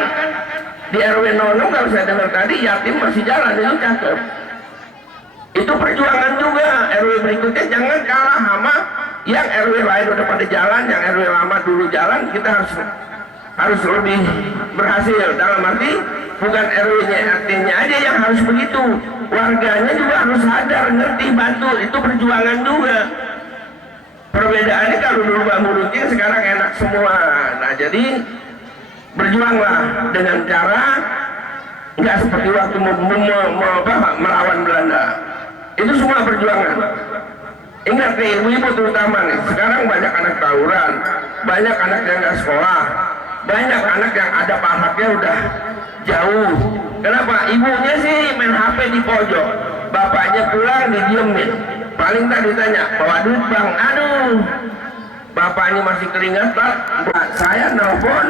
di RW 06 kalau saya dengar tadi yatim masih jalan, itu cakep. Itu perjuangan juga. RW berikutnya jangan kalah sama yang RW lain udah pada jalan, yang RW lama dulu jalan. Kita harus lebih berhasil. Dalam arti bukan RW-nya, RT-nya aja yang harus begitu, warganya juga harus sadar, ngerti, bantu. Itu perjuangan juga. Perbedaannya kalau dulu bambu runcing, sekarang enak semua. Nah jadi berjuanglah dengan cara nggak seperti waktu melawan Belanda. Itu semua perjuangan. Ingat nih, ibu-ibu terutama nih, sekarang banyak anak tawuran, banyak anak yang nggak sekolah, banyak anak yang ada pahaknya udah jauh. Kenapa? Ibunya sih main HP di pojok, bapaknya pulang didiemin. Paling tak ditanya, bawa duit bang, aduh, bapaknya masih keringetan. Saya nelfon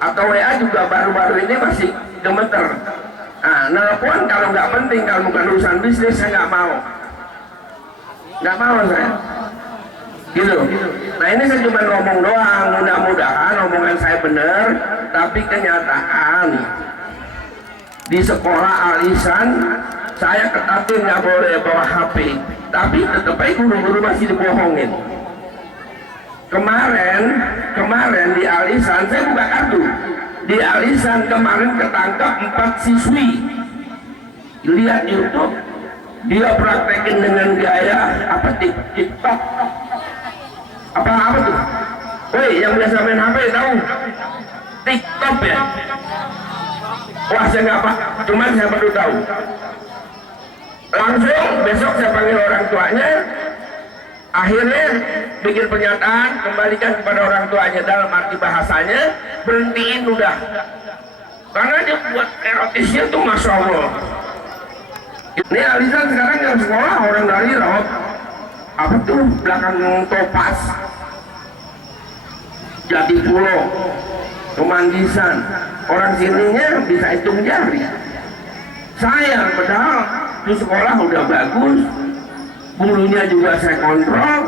atau WA juga baru-baru ini masih gemeter. Nah, nelfon kalau nggak penting, kalau bukan urusan bisnis saya nggak mau. Nggak mau saya. Gitu. Nah ini saya cuma ngomong doang, mudah-mudahan omongan saya benar, tapi kenyataan di sekolah Alisan saya ketatin nggak boleh bawa HP, tapi tetap aja guru-guru masih dibohongin. Kemarin di Alisan saya buka kartu. Di Alisan kemarin ketangkap 4 siswi. Lihat YouTube, dia praktekin dengan gaya apa TikTok. Apa tuh? Woi, yang biasa main HP tahu? TikTok ya? Wah, saya nggak apa, cuman saya baru tahu. Langsung besok saya panggil orang tuanya. Akhirnya bikin pernyataan, kembalikan kepada orang tuanya, dalam arti bahasanya berhentiin udah, karena dia buat erotisnya tuh masya Allah. Ini Alisan sekarang yang sekolah orang dari Rop, apa tuh belakang Topas, Jati Pulau, Kemanggisan, orang sininya bisa hitung jari. Sayang, padahal di sekolah udah bagus, gurunya juga saya kontrol,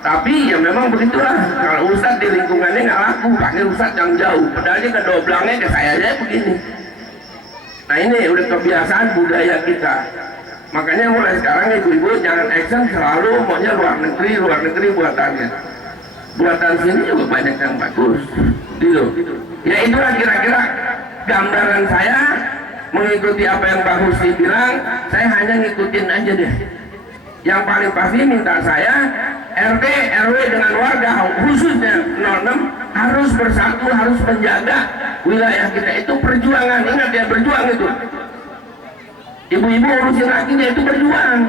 tapi ya memang begitulah. Kalau ustadz di lingkungannya nggak laku, pakai ustadz yang jauh, padahal dia kedoblangnya ke saya aja begini. Nah ini udah kebiasaan budaya kita. Makanya mulai sekarang ibu-ibu jangan action selalu maunya luar negeri buatannya. Buatan sini juga banyak yang bagus, gitu. Ya itulah kira-kira gambaran saya mengikuti apa yang Mbak Husni bilang. Saya hanya ngikutin aja deh. Yang paling pasti minta saya RT, RW dengan warga khususnya 06 harus bersatu, harus menjaga wilayah kita. Itu perjuangan, ingat ya, berjuang itu. Ibu-ibu urusin lakinya itu berjuang,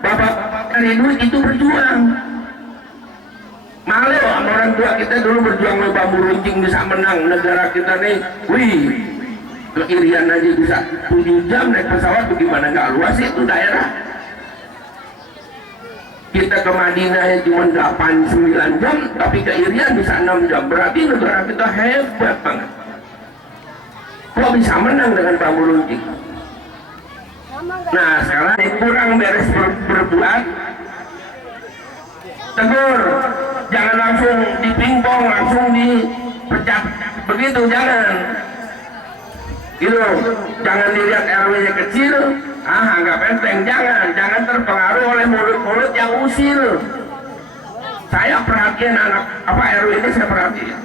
bapak cari duit itu berjuang. Malu sama orang tua kita dulu berjuang oleh bambu runcing bisa menang negara kita nih. Wih, ke Irian aja bisa 7 jam naik pesawat, bagaimana nggak luas itu daerah. Kita ke Madinah cuma 8-9 jam, tapi ke Irian bisa 6 jam. Berarti negara kita hebat banget. Kok bisa menang dengan bambu runcing? Nah sekarang kurang beres berbuat, tegur, jangan langsung dipingpong, langsung dipecat begitu, jangan. Gitu, jangan dilihat RW-nya kecil, anggap enteng, jangan terpengaruh oleh mulut-mulut yang usil. Saya perhatian anak RW ini, saya perhatian,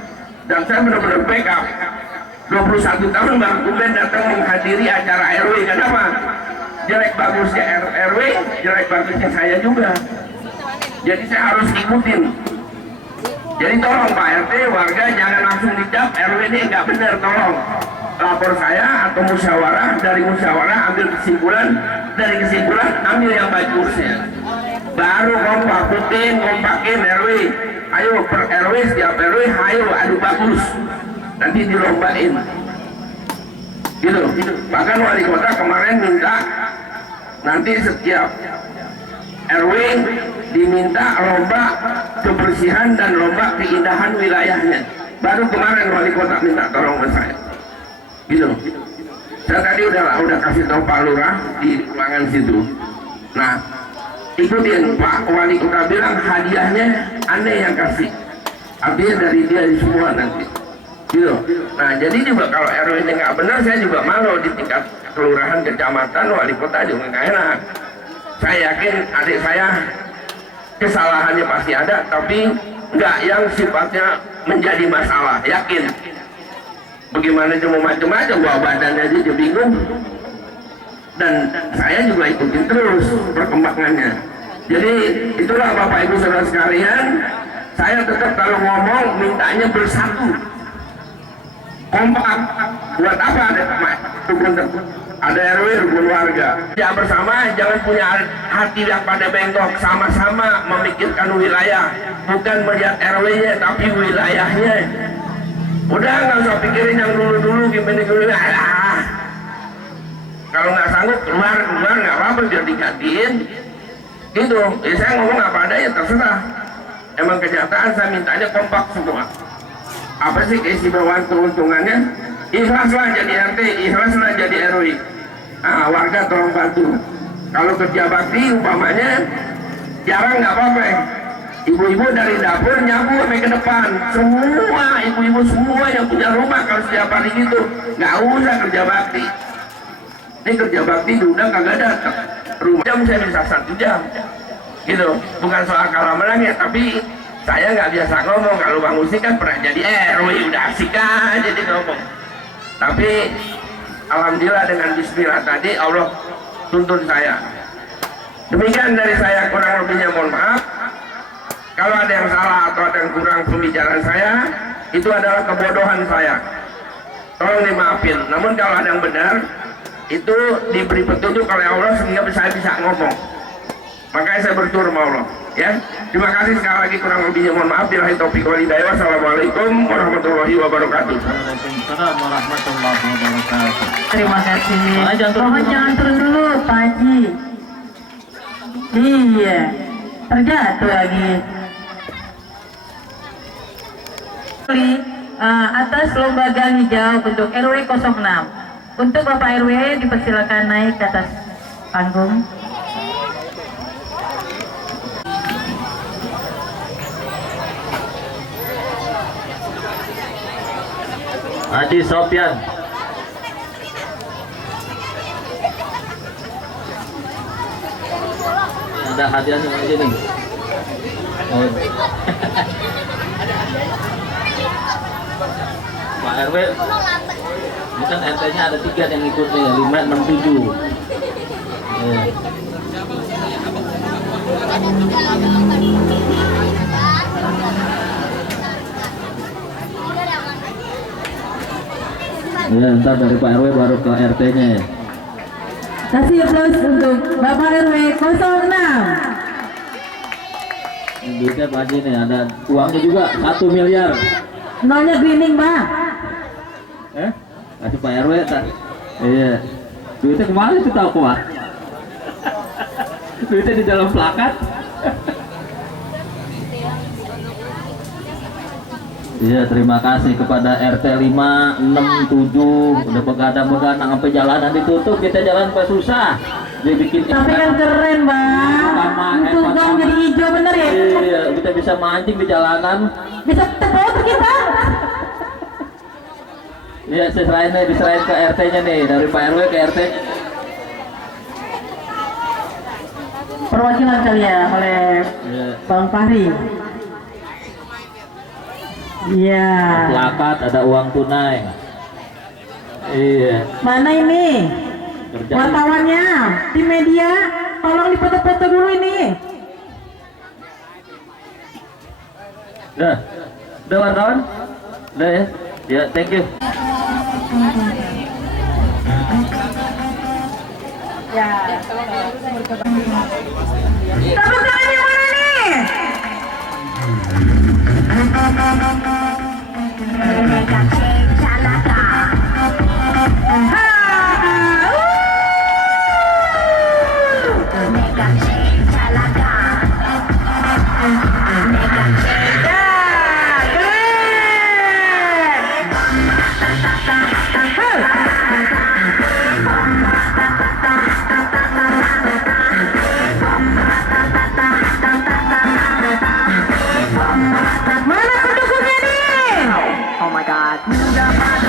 dan saya benar-benar backup. 21 tahun Bang Kuben datang menghadiri acara RW. Kenapa? Jelek bagusnya RW, jelek bagusnya saya juga. Jadi saya harus ikutin. Jadi tolong Pak RT, warga jangan langsung dicap RW ini nggak benar, tolong lapor saya atau musyawarah, dari musyawarah ambil kesimpulan, dari kesimpulan ambil yang bagusnya, baru kompakin RW. Ayo per RW, setiap RW ayo adu bagus, nanti dilombain gitu. Bahkan wali kota kemarin minta nanti setiap RW diminta lomba kebersihan dan lomba keindahan wilayahnya. Baru kemarin wali kota minta tolong ke saya gitu. Saya tadi udah kasih tahu Pak Lurah di ruangan situ. Nah, ikutin Pak wali kota bilang hadiahnya aneh yang kasih, artinya dari dia semua nanti gitu. Nah, jadi juga kalau RW ini nggak benar, saya juga malu di tingkat kelurahan, kecamatan, wali kota juga nggak enak. Saya yakin adik saya kesalahannya pasti ada, tapi nggak yang sifatnya menjadi masalah, yakin. Bagaimana cuma macam-macam, bawa badannya aja bingung. Dan saya juga ikutin terus perkembangannya. Jadi itulah Bapak Ibu Saudara sekalian, saya tetap kalau ngomong mintanya bersatu, kompak. Buat apa ada RW rukun warga? Ya bersama, jangan punya hati yang pada bengkok, sama-sama memikirkan wilayah, bukan melihat RW-nya tapi wilayahnya. Udah nggak usah pikirin yang dulu-dulu gimana dulu. Kalau nggak sanggup keluar nggak apa-apa, biar digantiin gitu. Saya ngomong apa adanya, terserah. Emang kenyataan saya mintanya kompak semua. Apa sih keistimewaan keuntungannya? Ikhlaslah jadi RT, ikhlaslah jadi RW. Warga tolong bantu. Kalau kerja bakti umpamanya jarang nggak apa-apa. Ibu-ibu dari dapur nyapu sampai ke depan. Semua ibu-ibu semua yang punya rumah kalau setiap hari gitu nggak usah kerja bakti. Ini kerja bakti diundang kagak datang. Rumah jam saya bisa 1 jam. Gitu. Bukan soal kalah menang ya, tapi saya nggak biasa ngomong. Kalau Bang Usi kan pernah jadi RW, udah asik aja dia ngomong. Tapi alhamdulillah dengan bismillah tadi Allah tuntun saya. Demikian dari saya, kurang lebihnya mohon maaf. Kalau ada yang salah atau ada yang kurang pembicaraan saya, itu adalah kebodohan saya. Tolong dimaafin. Namun kalau ada yang benar, itu diberi petunjuk oleh Allah sehingga saya bisa ngomong. Makanya saya bersyukur sama Allah. Ya, terima kasih sekali lagi, kurang lebihnya mohon maaf. Billahi taufiq wal hidayah. Wassalamualaikum warahmatullahi wabarakatuh. Waalaikumsalam warahmatullahi wabarakatuh. Terima kasih. Mohon jangan turun dulu, Pak Haji. Iya, terjatuh lagi. Atas lomba gang hijau untuk RW 06. Untuk Bapak RW dipersilakan naik ke atas panggung. Haji Sofyan. Ada hadiahnya aja nih. Oh. Pak RW, ini kan RT-nya ada 3 yang ikut nih, 5, 6, 7. Ya, ntar dari Pak RW baru ke RT-nya ya. Kasih aplaus untuk Bapak RW 06. Duitnya Pak Haji nih, ada uangnya juga 1 miliar. Nolnya greening, Pak. Kasih Pak RW tak. Iya. Duitnya kemana itu tahu kuat? Duitnya di dalam plakat. Iya, terima kasih kepada RT 5, 6, 7. Udah begadang-begadang sampai jalanan ditutup, kita jalan sampai susah. Dibikin Tapi kan keren, Bang. Untuk gang jadi hijau bener ya. Iya, kita bisa mancing di jalanan. Bisa foto kita. Iya, diserahin ke RT-nya nih, dari Pak RW ke RT. perwakilan kali ya oleh Bang Fahri. Iya. Plakat, ada uang tunai. Iya. Mana ini? Kerja. Wartawannya, tim media, tolong dipoto-foto dulu ini. Udah wartawan? Udah ya? Ya, thank you. Tepuk tangannya mana nih? Mana pendukungnya nih? Oh my god. Jangan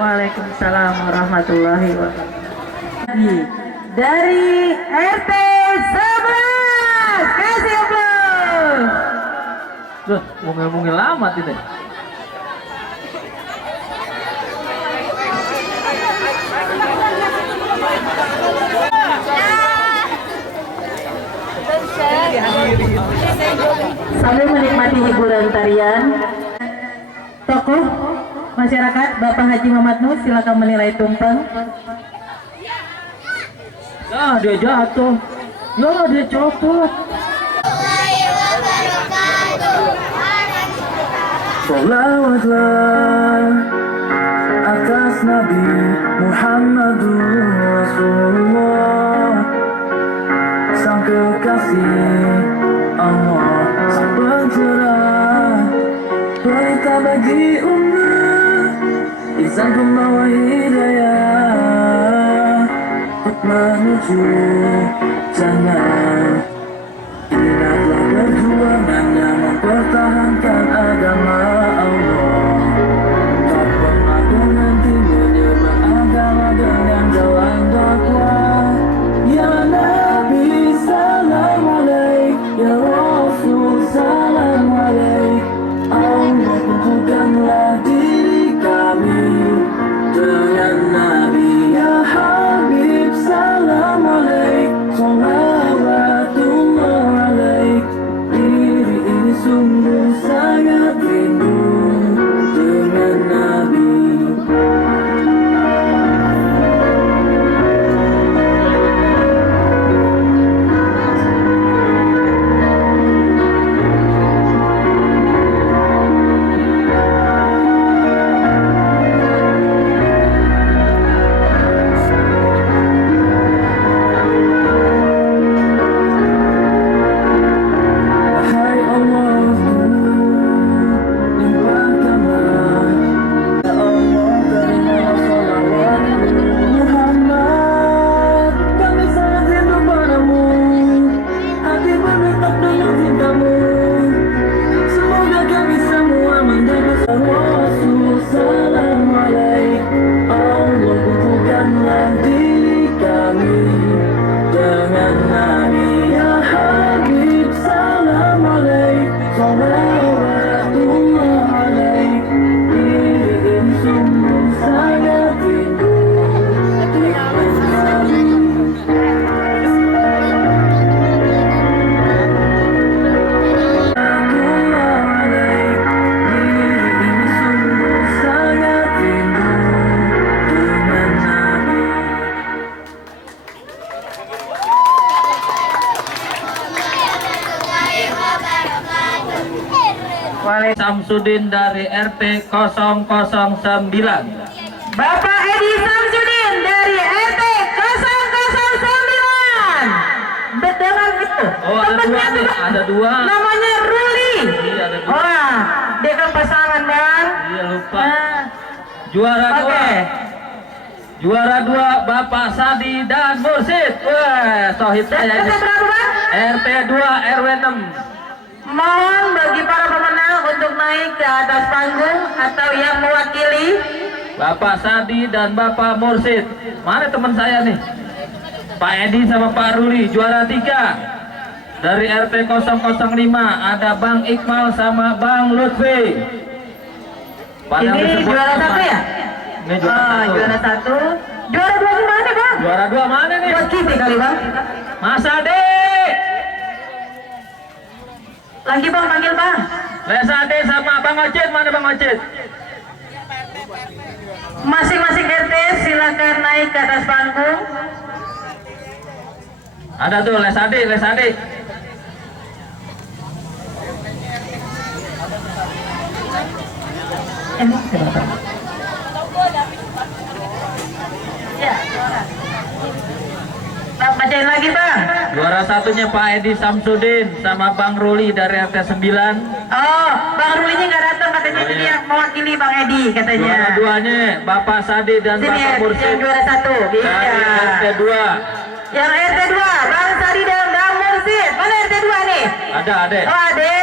Waalaikumsalam warahmatullahi wabarakatuh. Dari RT 11, kasih aplaus. Loh, mungil-mungil amat itu. Sambil menikmati hiburan tarian, tokoh masyarakat Bapak Haji Muhammad Nuh silakan menilai tumpeng. Ya, dia jatuh. Ya, dia copot. Salawatlah atas Nabi Muhammadur Rasulullah, sang kekasih Allah, sang pencerah, pelita bagi umat, insan pembawa hidayah, untuk menuju jannah. Ingatlah perjuangannya mempertahankan agama Allah, tak pernah berhenti menyembah agama dengan jalan dakwah. Ya Nabi salam alaik, ya Rasul salam alaik, Allah kumpulkanlah diri kami dengan Nabi. Ya Habib salam alaik, salawatullah alaik, diri ini sungguh sangat rindu dengan Nabi. Wahai Allahku, limpahkanlah ya Allah terimalah salawatku Muhammad, kami sangat rindu padamu, hati berdetak dengan cintamu. Semoga kami semua menjadi Rasul salam alaik, Allah kumpulkanlah diri kami dengan Nabi. Ya Habib salam alaik, salawatullah alaik, diri ini sungguh sangat rindu dengan Nabi. Salawatullah alaik, diri ini sungguh sangat rindu dengan Nabi. Samsudin dari RT 009. Bapak Edi Samsudin dari RT 009. Dengan itu, Oh, ada dua nih, ada dua. namanya Ruli. Iya, ada dua. Wah, dia kan pasangan bang. Iya, lupa. Nah, Juara oke. dua. Juara dua Bapak Sadi dan Mursid. Wah, sohib saya RT ini. berapa bang? RT 2 RW 6. Mohon bagi para pemenang untuk naik ke atas panggung atau yang mewakili. Bapak Sadi dan Bapak Mursid. Mana teman saya nih? Pak Edi sama Pak Ruli, juara 3. Dari RT 005 ada Bang Iqmal sama Bang Lutfi. Padahal Ini disebut juara nama. satu ya? Ini juara satu. Juara satu. Juara dua gimana bang? Juara 2 mana nih? Buat kita kali bang. Mas Ade. Lagi bang, panggil bang. Les Ade sama Bang Ocit, mana Bang Ocit? Masing-masing RT silakan naik ke atas panggung. Ada tuh Les Ade, Les Ade. Ya. Bang, bacain lagi bang. Juara satunya Pak Edi Samsudin sama Bang Ruli dari RT 9. Oh, Bang Rulinya nggak datang katanya, jadi yang mewakili Bang Edi katanya. Juara duanya Bapak Sadi dan Sini Bapak ya, Mursid yang juara satu. dari Iya. RT 2. Yang RT 2, Bang Sadi dan Bang Mursid. Mana RT 2 nih? Ada, Ade. Oh, Ade.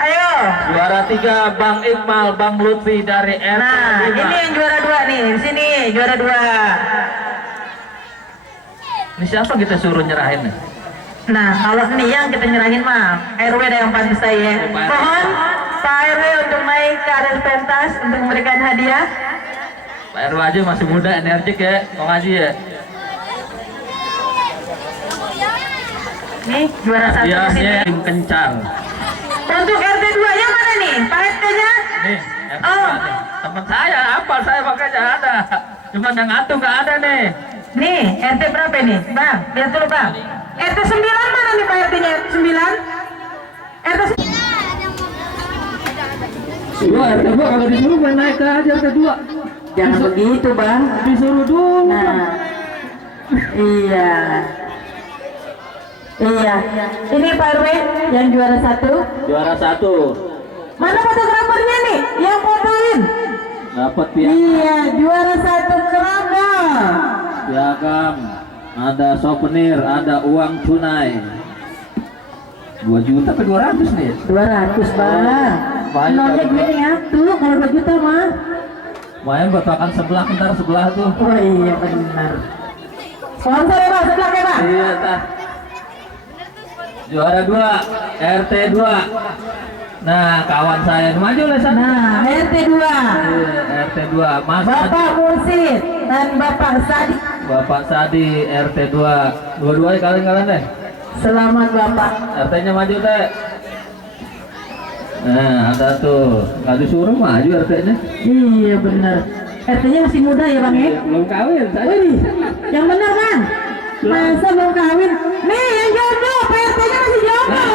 Ayo. Juara 3 Bang Iqbal, Bang Lutfi dari RT 5. Nah, ini yang juara 2 nih. Di sini juara 2. Ini siapa kita suruh nyerahin nih? Nah, kalau ini yang kita nyerahin mah RW ada yang pantas ya. Mohon Pak RW untuk naik ke atas pentas untuk memberikan hadiah. Pak RW aja masih muda, energik ya, mau ngaji ya. Nih, juara 1 di sini. Hadiahnya tim kencar. Untuk RT 2 nya mana nih? Pak RT nya? Nih, Oh. teman saya, apa saya makanya ada. Cuma yang atuh nggak ada nih. Nih, RT berapa nih? Bang, lihat dulu Bang. RT 9 mana nih Pak RT nya? 9? RT 9. Gua RT gua kalau disuruh main naik ke aja RT 2. Jangan begitu Bang. Disuruh dulu. Nah, iya. Iya. Ini Pak RW yang juara 1. Juara 1. Mana fotografernya nih? Yang fotoin. Dapat piagam. Iya, juara 1 keranda. Piagam. Ada souvenir, ada uang tunai. 2 juta ke 200 nih. 200 Bang. Banyak. Nolnya gini ya. Tuh kalau 2 juta mah. Main batakan sebelah, ntar sebelah tuh. Oh iya benar. Sponsor ya Bang, sebelah ya Bang. Iya tah. Juara 2 RT 2. Nah kawan saya maju lah sana. Nah, RT 2. Iya, RT 2 Mas Bapak Mursid dan Bapak Sadi. Bapak Sadi RT 2. Dua-duanya kalian deh. Selamat Bapak. RT-nya maju deh. Nah ada tuh, nggak disuruh maju RT-nya. Iya benar. RT-nya masih muda ya Bang ya? Belum kawin saya. Wih, yang benar Bang. Masa belum kawin? Nih yang jomblo, Pak RT-nya masih jomblo.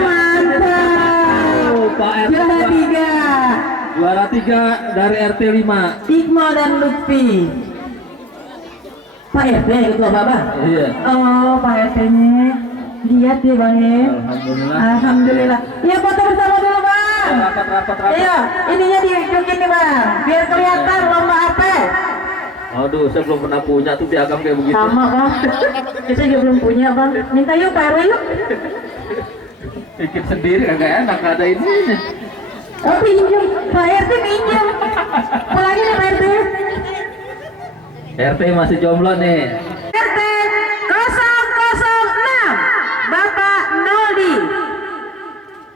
Mantap. Pak RT Juara 3. Juara 3 dari RT 5. Iqbal dan Lutfi. Pak RT ketua Bapak? Iya. Oh, Pak RT-nya. Lihat ya Bang ya. Alhamdulillah. Alhamdulillah. Iya foto bersama dulu Bang. Rapat. Iya, ininya diunjukin nih Bang. Biar kelihatan lomba apa. Aduh, saya belum pernah punya tuh piagam kayak begitu. Sama Bang. Kita juga belum punya Bang. Minta yuk Pak RW yuk. Bikin sendiri kagak enak, nggak ada ini. Oh pinjam, Pak RT pinjam. Pulangin ya Pak RT. RT masih jomblo nih. RT 006 Bapak Noldi.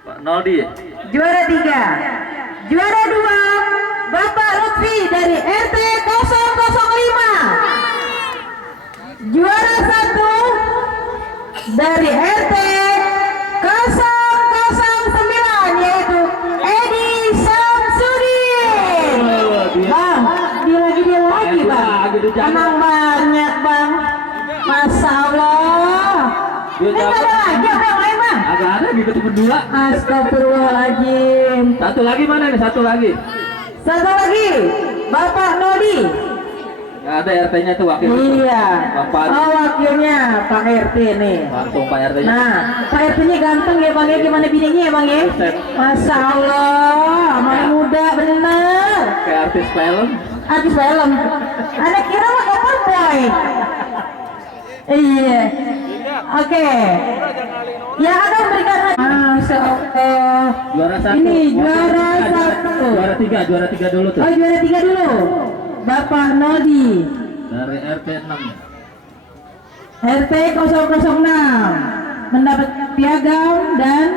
Pak Noldi. Juara 3. Juara 2 Bapak Lutfi dari RT 005. Juara 1 dari RT 009 yaitu Edi Samsudin. Bang, dia lagi Bang. Emang banyak Bang. Masya Allah. Dia Ini ada lagi apa yang lain Bang? Agak ada gitu berdua. Astagfirullahaladzim. Satu lagi mana nih? Satu lagi. Satu lagi, Bapak Nodi. Nggak ada RT-nya tuh wakil. Iya. Bapak. Oh wakilnya Pak RT nih. Langsung Pak RT-nya. Nah, Pak RT-nya ganteng ya Bang ya. Gimana bininya ya Bang ya? Masya Allah, anak muda bener. Kayak artis film. Artis film. Anak kira mah kapan boy? Iya. Oke. Ya akan berikan Masya Allah. Juara 1. Ini juara 1. Juara 3 dulu tuh. Oh juara 3 dulu. Bapak Nodi Dari RT 6. RT 006 mendapat piagam dan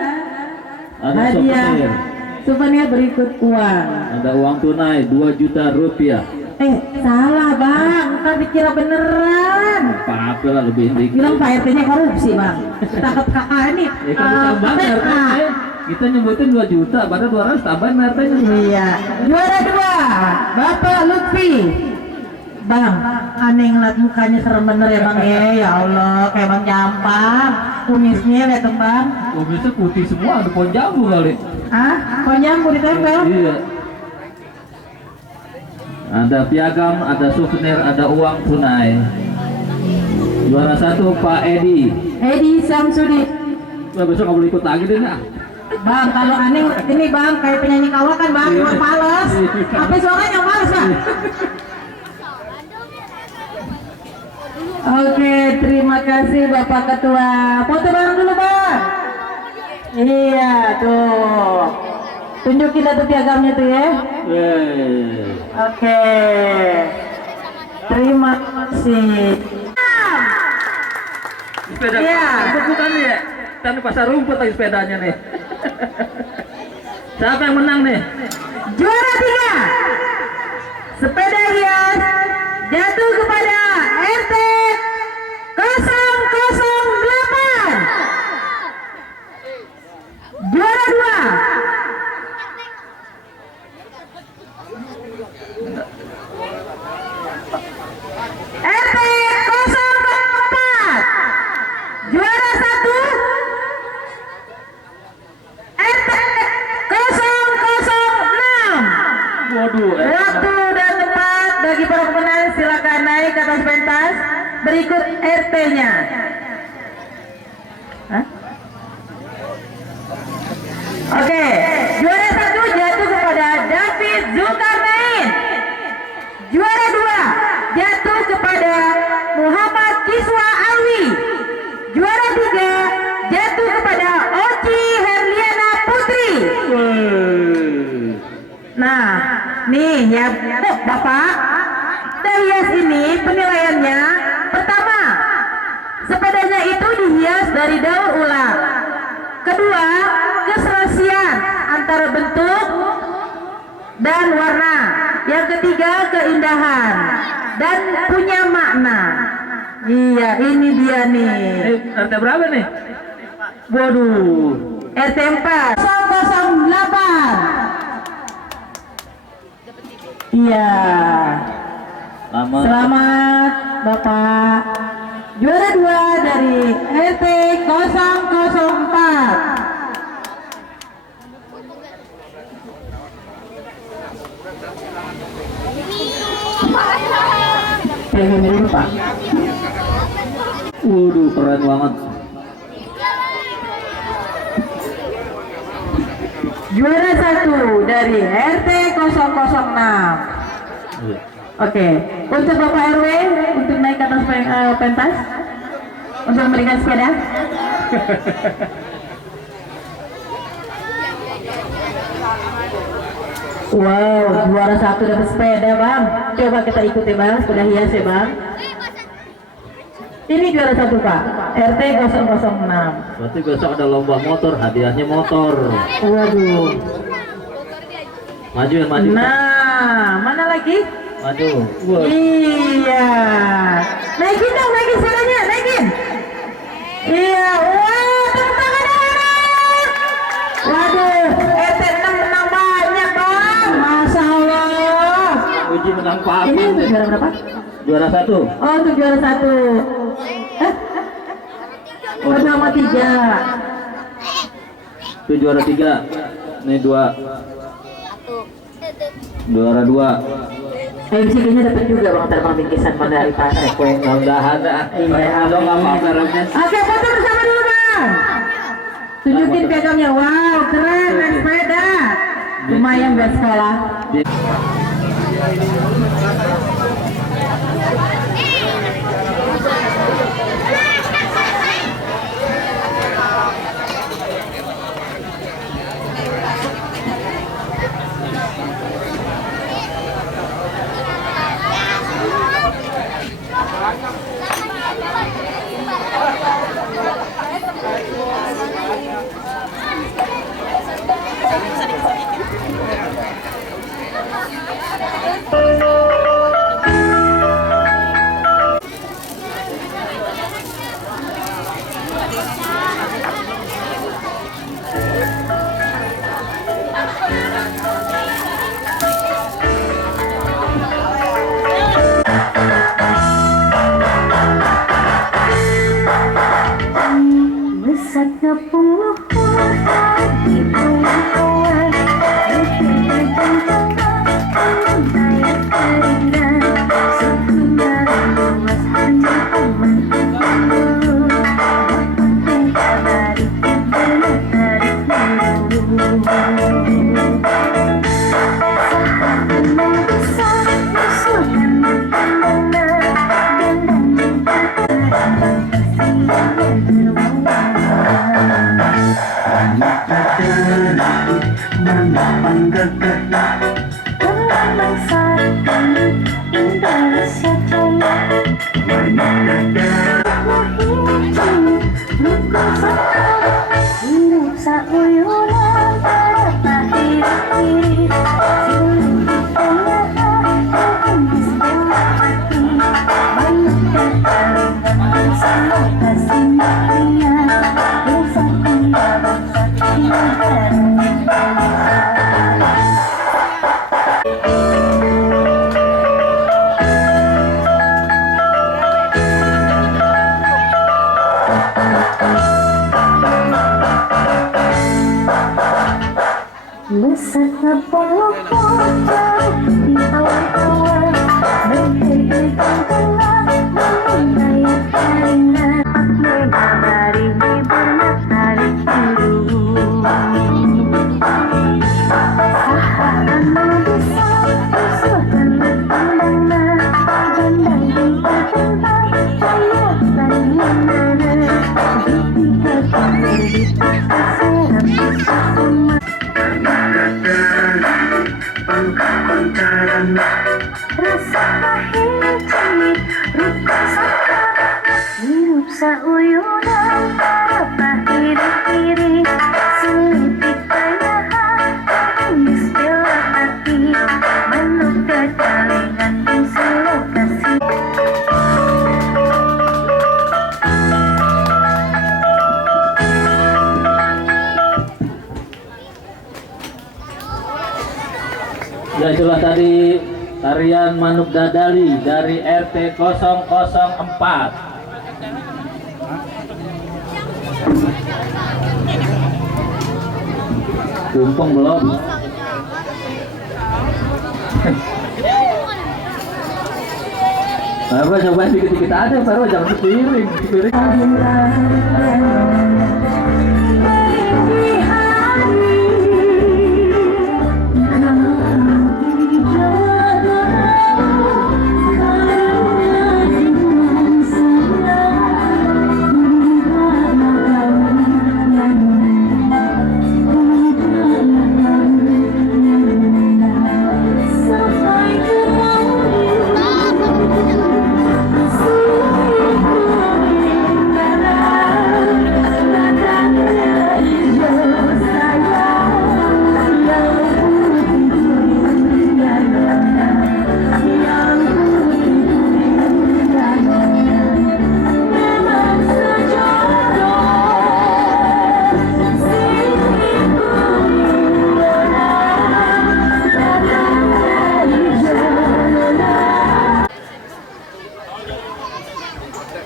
Ada hadiah souvenir. souvenir berikut uang. Ada uang tunai 2 juta rupiah. Salah Bang, ntar dikira beneran. Apa lah lebih dikit. Bilang Pak RT-nya korupsi Bang. Takut kakak ini. Ya kan tambahan RT-nya. Kita nyebutin 2 juta, padahal 200 tambahan RT-nya. Iya. Juara 2 Bapak Lutfi. Bang, aneh ngeliat mukanya serem bener ya Bang ya Allah, kayak Bang Jampang. Kumisnya lihat dong Bang. Kumisnya putih semua, ada pohon jambu kali. Ah, kok nyampu ditempel? Iya. Ada piagam, ada souvenir, ada uang tunai. Juara 1 Pak Edi. Edi Samsudin. Wah, besok nggak boleh ikut lagi deh nah. Bang, kalau aneh ini Bang kayak penyanyi kawah kan Bang, emang males. Apa suaranya yang males Bang? Oke, terima kasih Bapak Ketua. Foto bareng dulu Bang. Iya tuh. Tunjukin atuh piagamnya tuh ya. Oke. Terima kasih. Sepeda bukan ya? Kan pasar rumput lagi sepedanya nih. Siapa yang menang nih? Juara 3. Sepeda hias jatuh kepada RT 008. Juara 2. RT 04. Juara 1. RT 006. Waduh, Waktu dan tempat bagi para pemenang, silakan naik ke atas pentas. Berikut RT-nya. Oke, juara 1 jatuh kepada David Zulkarnain. Juara 2 jatuh kepada Muhammad Kiswa Alwi. Juara 3 jatuh kepada Oci Herliana Putri. Nah, nih ya Bapak, hias ini penilaiannya. Pertama, sepedanya itu dihias dari daur ulang. Kedua, keserasian antara bentuk dan warna. Yang ketiga, keindahan dan punya makna. Iya, ini dia nih. RT berapa nih? Waduh, RT 4 008. Iya. Selamat Bapak. Juara 2 dari RT 004. Pengen dulu Pak. Waduh, keren banget. Juara 1 dari RT 006. Oke, untuk Bapak RW untuk naik ke atas pentas untuk memberikan sepeda. Wow, juara 1 dapat sepeda Bang. Coba kita ikuti Bang, sepeda hias ya Bang. Ini juara 1 Pak, RT 006. Berarti besok ada lomba motor, hadiahnya motor. Waduh. Maju. Nah, mana lagi? Maju. Iya. Naikin dong, naikin sepedanya, naikin. Iya, wah, tepuk tangan anak. Waduh, RT 6 menang banyak Bang. Masya Allah. Uji menang Pak. Ini untuk juara berapa? Juara 1. Oh, untuk juara 1. Oh, sama 3. Itu juara 3. Ini 2. Juara 2. MC kayaknya dapat juga Bang, terbang bingkisan pada hari Pak. Mudah-mudahan dah. Iya, Dong apa caranya? Oke, foto bersama dulu Bang. Tunjukin piagamnya. Wow, keren, naik sepeda. Lumayan buat sekolah. bangsa Indonesia Jaya. Luka sakit hidup sauyunan harta kiri-kiri sulit ditengah hati banyak kekalingan sama kasih maria desa kuya bangsa negara besarnya polok-polok di awan-awan berkeliling tengah menggayat kaingan makna dari bernatari biru sahaan bisa usulkan bertambang gendang tiga tentang ayat dan mana ketika kami diserap bersama rasa hijau rupa sakit hidup sauyunan apa kiri-kiri sulit ditengah bela hati manuk kekalingan di lokasi. Ya, itulah tadi tarian Manuk Dadali dari RT 004. Tumpeng belum? Baru coba dikit-dikit aja, baru jangan dipiring.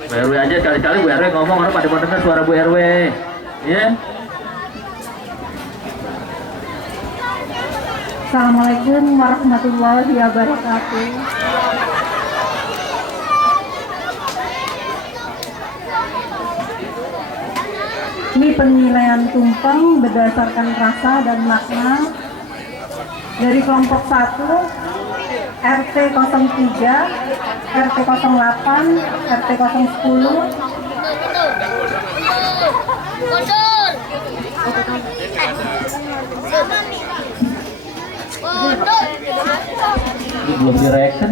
Bu RW aja sekali-kali Bu RW ngomong, orang pada mau dengar suara Bu RW, ya. Assalamualaikum warahmatullahi wabarakatuh. Ini penilaian tumpeng berdasarkan rasa dan makna dari kelompok 1 RT 03, RT 08, RT 010, belum direken.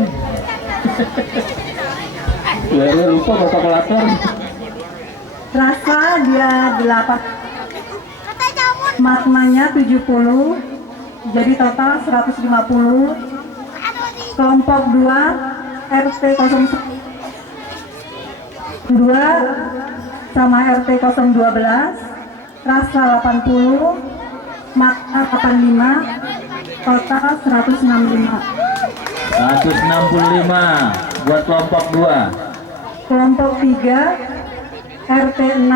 RW lupa protokolator. rasa dia 8, maknanya 70, jadi total 150. Kelompok 2 RT 02 sama RT 012, rasa 80, makna 85, total 165. 165 buat kelompok 2. Kelompok 3 RT 6,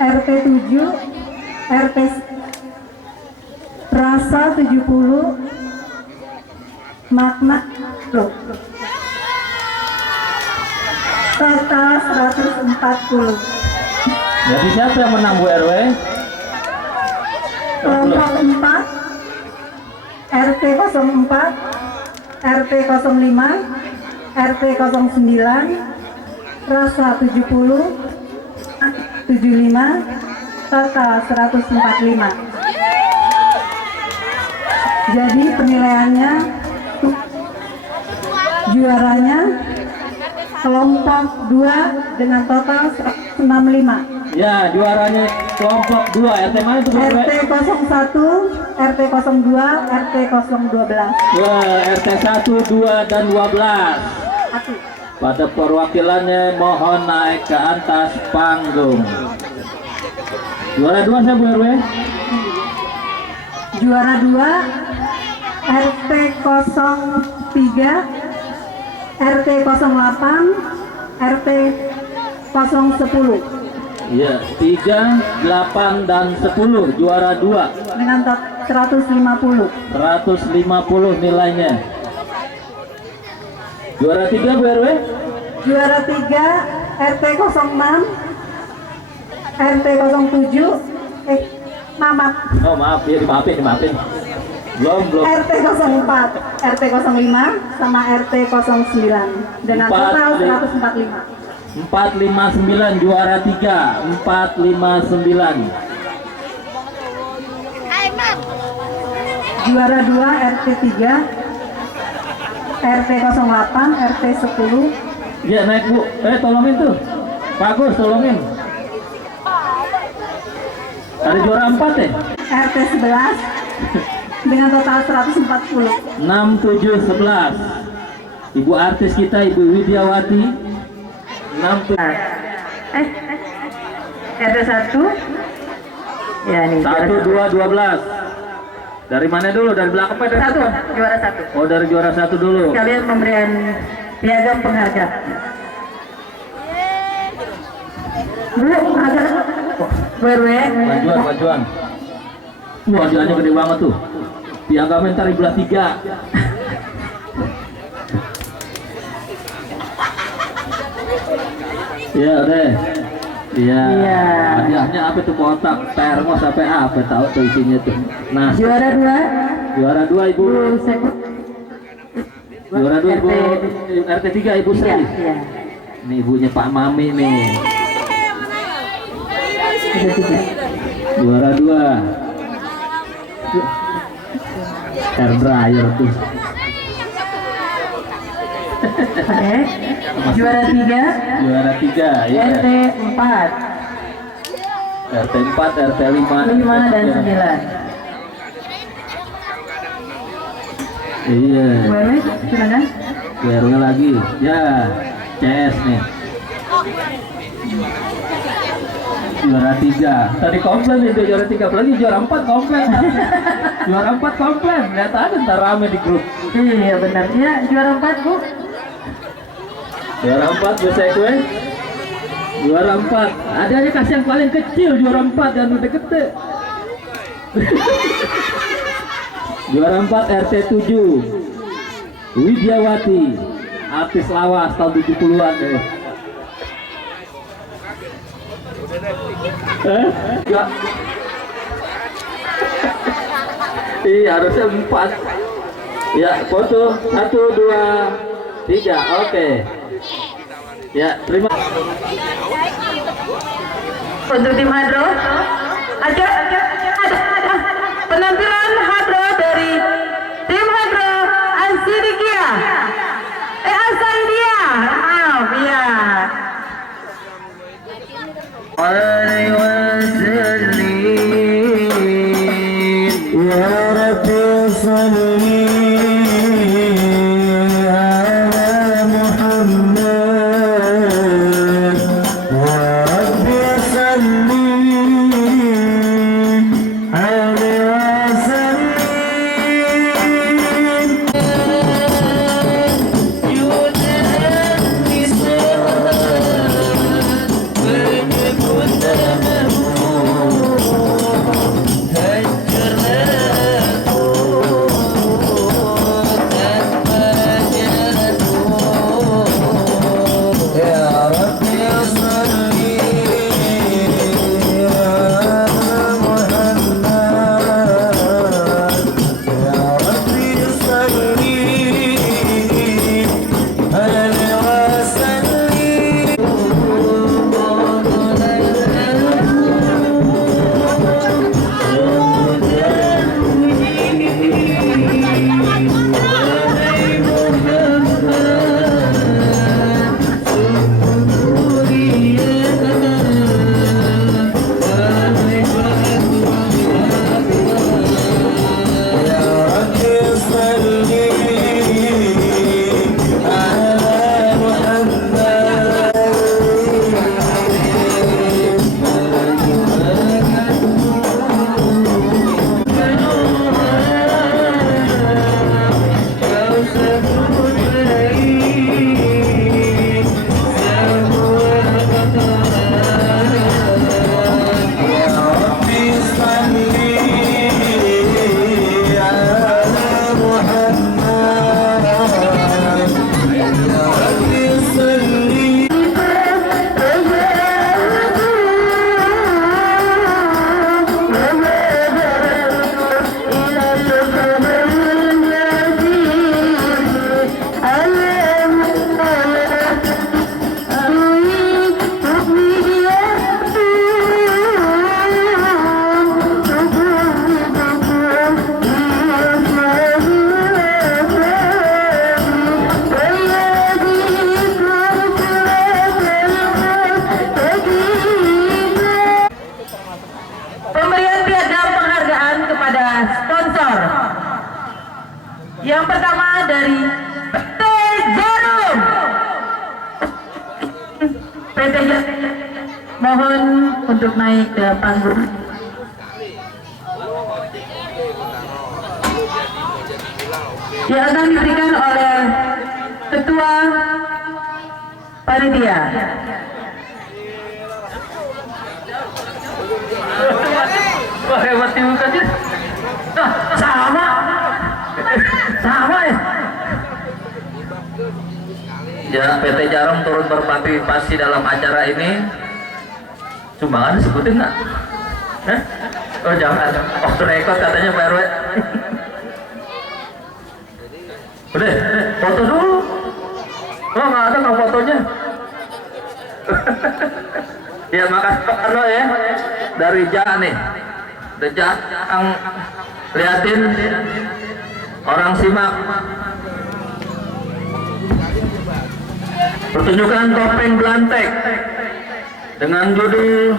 RT 7, RT rasa 70, makna total 140. Jadi siapa yang menang Bu RW? Kelompok 4 RT 04, RT 05, RT 09, rasa 70, 75, total 145. Jadi penilaiannya juaranya kelompok 2 dengan total 165. Ya, juaranya kelompok 2 RT mana itu, Bu? RT 01, RT 02, RT 012. Wah, RT 1, 2, dan 12. Pada perwakilannya mohon naik ke atas panggung. Juara 2 siapa, Bu RW? Juara 2 RT 03, RT 08, RT 010. Iya, 3, 8, dan 10 juara 2 dengan 150. 150 nilainya. Juara 3, Bu RW? Juara 3 RT 06, RT 07, maaf. Oh maaf, ya dimaafin. Belum. RT 04, RT 05, sama RT 09 dengan total 145. 459 juara 3, 459. Juara 2 RT 3, RT 08, RT 10. Ya naik, Bu. Tolongin tuh. Bagus, tolongin. Ada juara 4 ya? RT 11 dengan total 140. 6, 7, 11. Ibu artis kita, Ibu Widiawati. 6, 7. RT 1. Ya nih. 1, 2, 12. Dari mana dulu? Dari belakang apa? Dari depan? Juara 1. Oh, dari juara 1 dulu. Kalian pemberian piagam penghargaan. Bu, ada BRW. Bajuan. Wah, bajuannya gede banget tuh. Piagamnya ntar dibelah 3. Iya deh. Iya. Hadiahnya apa tuh, kotak termos sampai apa tahu tuh isinya tuh. Nah, Juara 2. juara 2 Ibu. Juara 2 Ibu RT 3 Ibu Sri. Iya. Ini ibunya Pak Mami nih. Juara 2. Air dryer tuh. Oke. Juara 3. Juara 3 ya. RT 4, RT 4, RT 5, 5 dan 9. Iya. BRW, silakan. BRW lagi. Ya, CS nih. Juara 3. Tadi komplain itu juara 3, apalagi juara 4 komplain. Juara 4 komplain. Lihat aja ntar rame di grup. Iya benar. Ya, juara 4, Bu. Juara 4 Bu Sekwe. Juara 4. Ada aja kasih yang paling kecil juara 4 dan udah gede. Juara 4 RT 7. Widiawati. Artis lawas tahun 70-an deh. Ya. Iya harusnya 4. Ya foto 1, 2, 3. Oke. Ya terima. Untuk tim Hadro, ada penampilan Hadro dari tim Hadro Asidikia. Asaidia. Maaf ya. عليه وسلم pertama dari PT Jarum. PT Jarum mohon untuk naik ke panggung. Yang akan diberikan oleh Ketua Panitia. Wah, hebat juga sih. Sama ya. Ya, PT Jarum turut berpartisipasi dalam acara ini. Sumbangan disebutin nggak? Oh jangan, off the record katanya Pak RW. Udah, foto dulu. Oh nggak ada nggak fotonya. Ya makasih Pak Arno ya, dari Ja nih. Deja yang liatin orang simak pertunjukan topeng Belantek dengan judul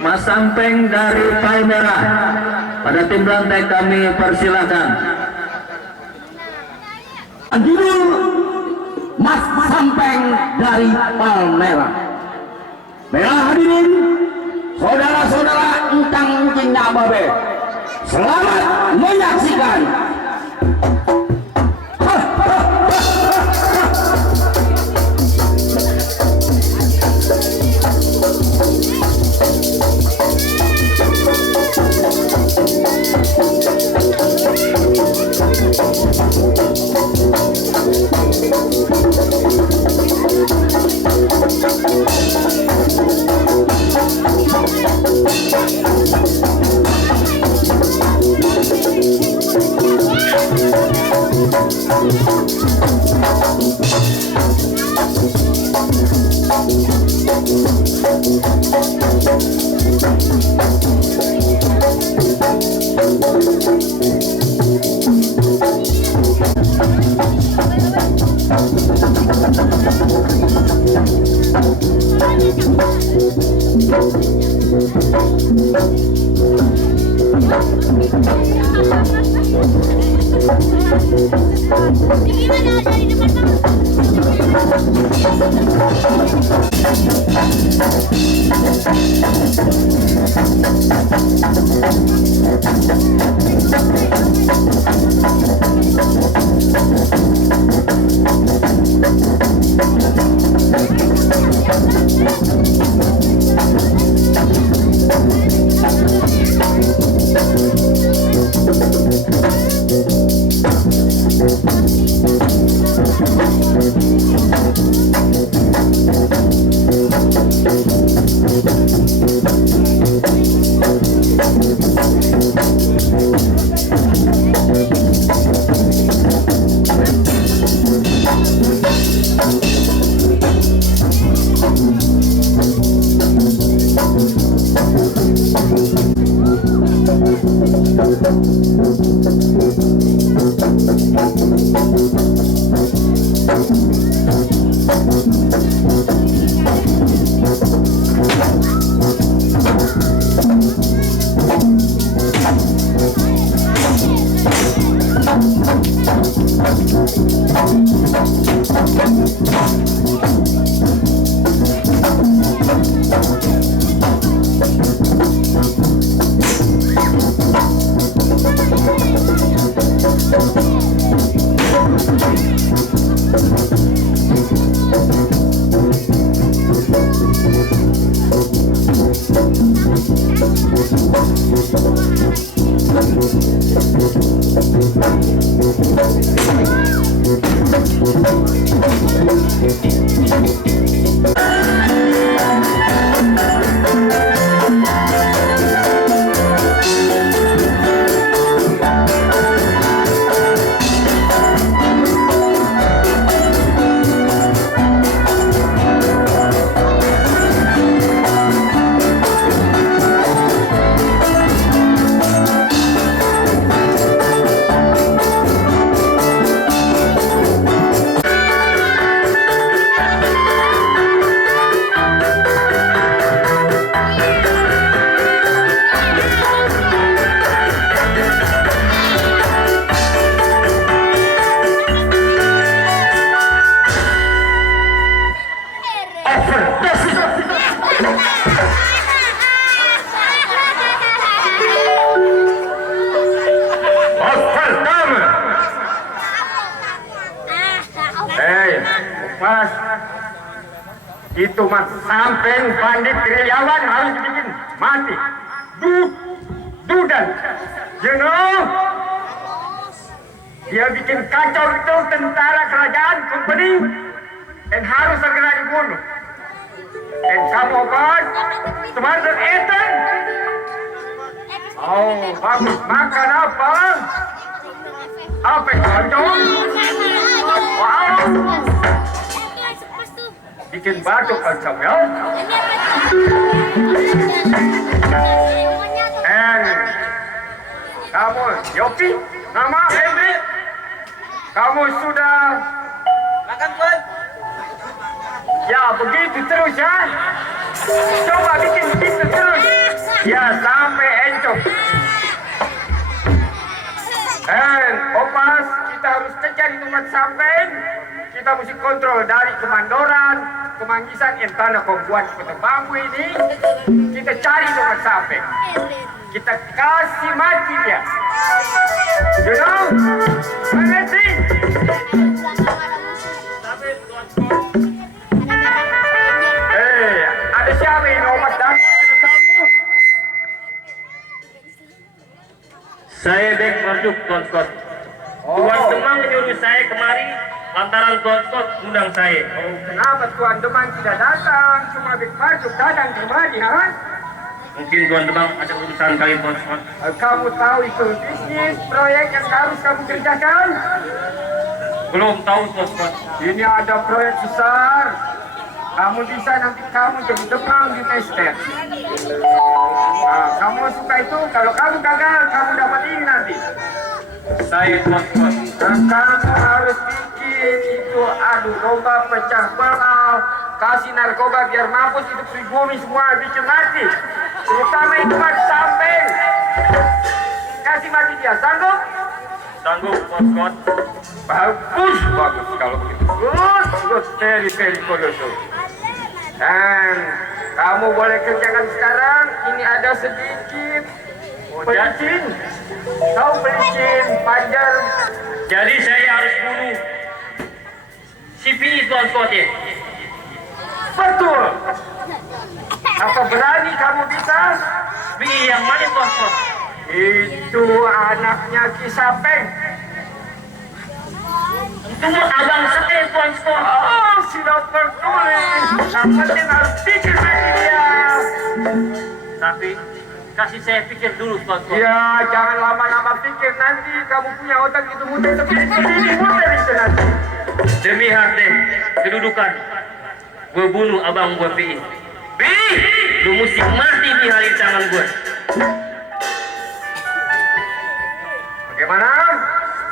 Mas Sampeng dari Palmera. Pada tim Belantek kami persilahkan. Judul Mas Sampeng dari Palmera. Baiklah hadirin, saudara-saudara Entang Cinta Babe, selamat menyaksikan. Mas, itu mas sampai bandit gerilyawan harus dibikin mati. Dudan, you know, dia bikin kacau itu tentara kerajaan company dan harus segera dibunuh. Dan kamu kan Smarter Ethan. Oh, bagus. Makan apa? Apa kacau? Wow. Bikin batuk kacau ya. And kamu Yopi, nama Henry, kamu sudah makan tuan? Ya begitu terus ya. Coba bikin begitu terus. Ya sampai encok. And Opas, kita harus kejar itu mas sampai. Kita mesti kontrol dari kemandoran, kemanggisan, tanah kombuan seperti bambu ini. Kita cari itu mas sampai. Kita kasih mati dia. You know? Mengerti? Ada siapa ini obat dan kamu? Saya Dek Marduk, Tuan Scott. Tuan Demang menyuruh saya kemari lantaran Tuan Scott undang saya. Kenapa Tuan Demang tidak datang? Cuma Dek Marduk datang kemari, ha? Mungkin Tuan Demang ada urusan kali Tuan Scott. Kamu tahu itu bisnis, proyek yang harus kamu kerjakan? Belum tahu Tuan Scott. Ini ada proyek besar. Kamu bisa nanti kamu jadi Demang di United. Nah, kamu suka itu? Kalau kamu gagal, kamu dapat ini nanti. Saya Tuan Scott. Kamu harus bikin itu lomba pecah belah, kasih narkoba biar mampus itu pribumi semua bikin mati. Terutama itu mas sampai kasih mati dia, sanggup? Sanggup Tuan Scott. Bagus kalau begitu. Good, very good. Dan kamu boleh kerjakan sekarang. Ini ada sedikit pelicin. Tahu pelicin panjang. Jadi saya harus bunuh si PI Tuan Scott ya? Betul. Apa berani kamu bisa? PI yang mana Tuan Scott? Itu anaknya Kisapeng. Itu abang saya Tuan Scott. Oh, sudah peduli. Yang penting harus pikir lagi dia. Tapi kasih saya pikir dulu Tuan Scott. Ya, jangan lama-lama pikir. Nanti kamu punya otak itu muter seperti ini. Muter itu nanti. Demi harta kedudukan, gue bunuh abang gue PI. PI, lu mesti mati di hari tangan gue. Bagaimana?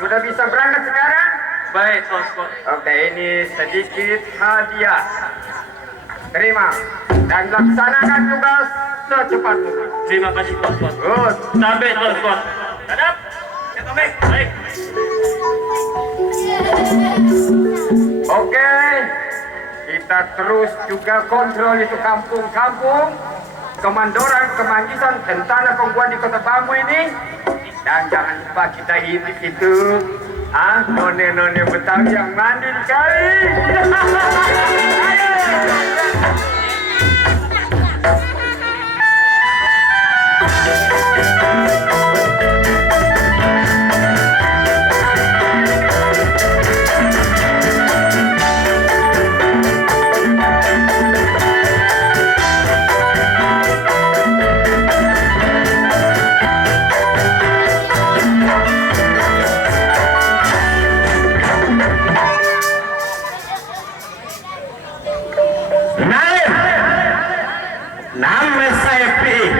Sudah bisa berangkat sekarang? Baik Tuan Scott. Oke, ini sedikit hadiah. Terima dan laksanakan tugas secepat mungkin. Terima kasih Tuan Scott. Good. Sampai Tuan Scott. Hadap. Ya Tommy. Baik. Oke. Kita terus juga kontrol itu kampung-kampung, kemandoran, kemanggisan, dan tanah kombuan di Kota Bambu ini. Dan jangan lupa kita intip itu none-none Betawi yang mandi di kali. Nama saya PI,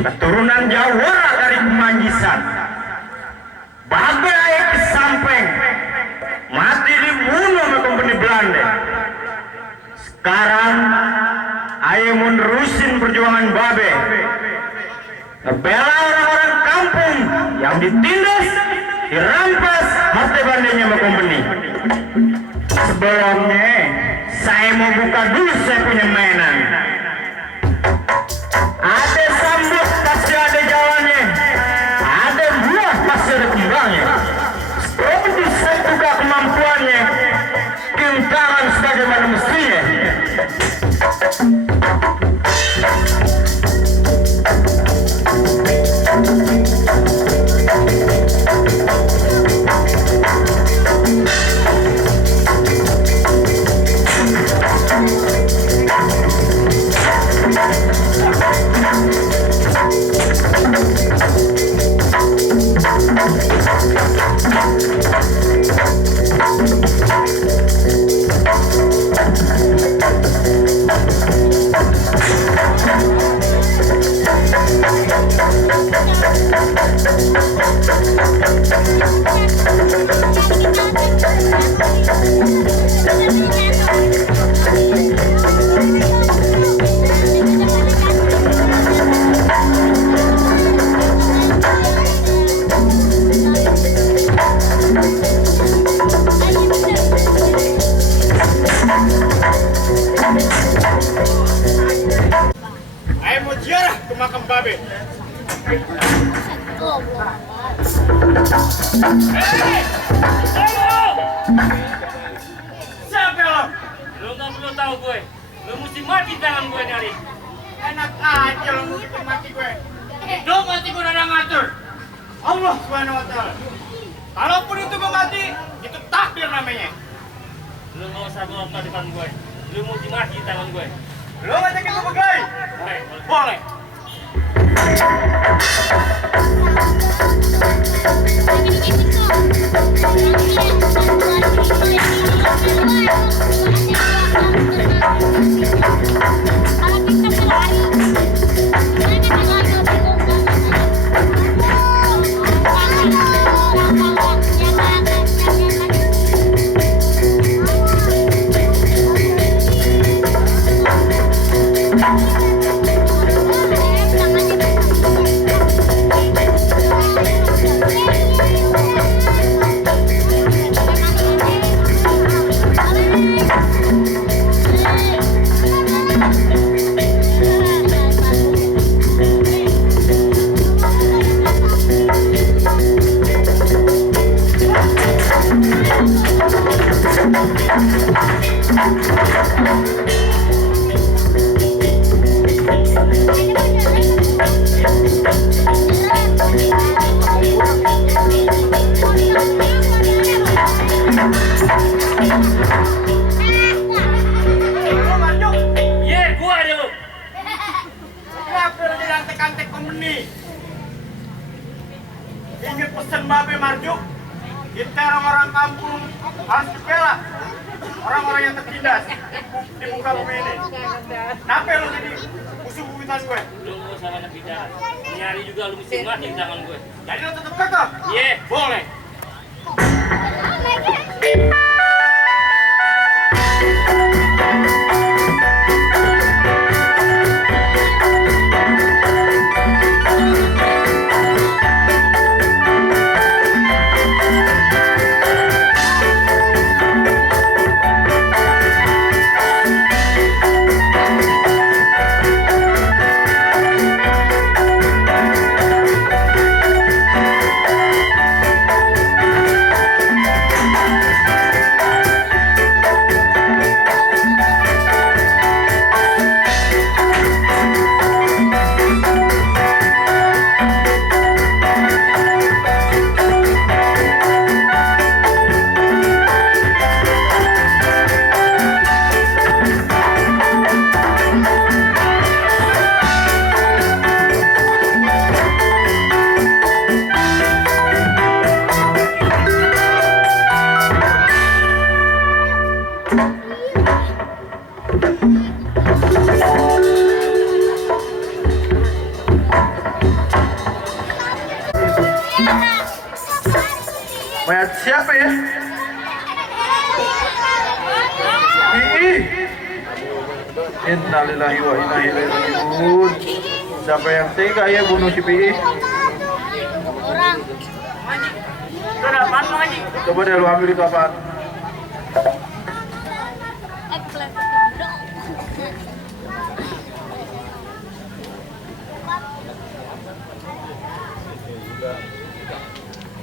keturunan Jawa dari Kemanggisan. Bagai Kesampeng, mati dibunuh oleh kompeni Belanda. Sekarang, ayo menerusin perjuangan Babe. Ngebela orang-orang kampung yang ditindas, dirampas harta bandanya sama kompeni. Sebelumnya, saya mau buka dulu saya punya mainan. Ada sambut pasti ada jalannya, ada buah pasti ada kembangnya. Seperti saya juga kemampuannya, tim tangan Ayo mau ziarah ke makam Babe. Siapa lo? Lo nggak perlu tahu gue. Lo mesti mati tangan gue nyari. Enak aja lo mesti mati gue. Lo mati gue udah ngatur. Allah Subhanahu wa Ta'ala. Kalaupun itu gue mati, itu takdir namanya. Lo nggak usah ngotot depan gue. Lo mesti mati tangan gue. Lo ngajakin gue begai? Boleh. Ingat pesan Babe Marjuk, kita orang-orang kampung harus dibela orang-orang yang tertindas di muka bumi ini. Kenapa lo jadi musuh bubuyutan gue? Lo nggak usah banyak bicara. Nyari juga lo mesti mati tangan gue. Jadi lo tetap kekeh? Iya. Boleh. Mayat siapa ya? Innalillahi wa inna ilaihi raji'un. Siapa yang tega ya bunuh si Pi? Coba deh lu ambil itu apaan?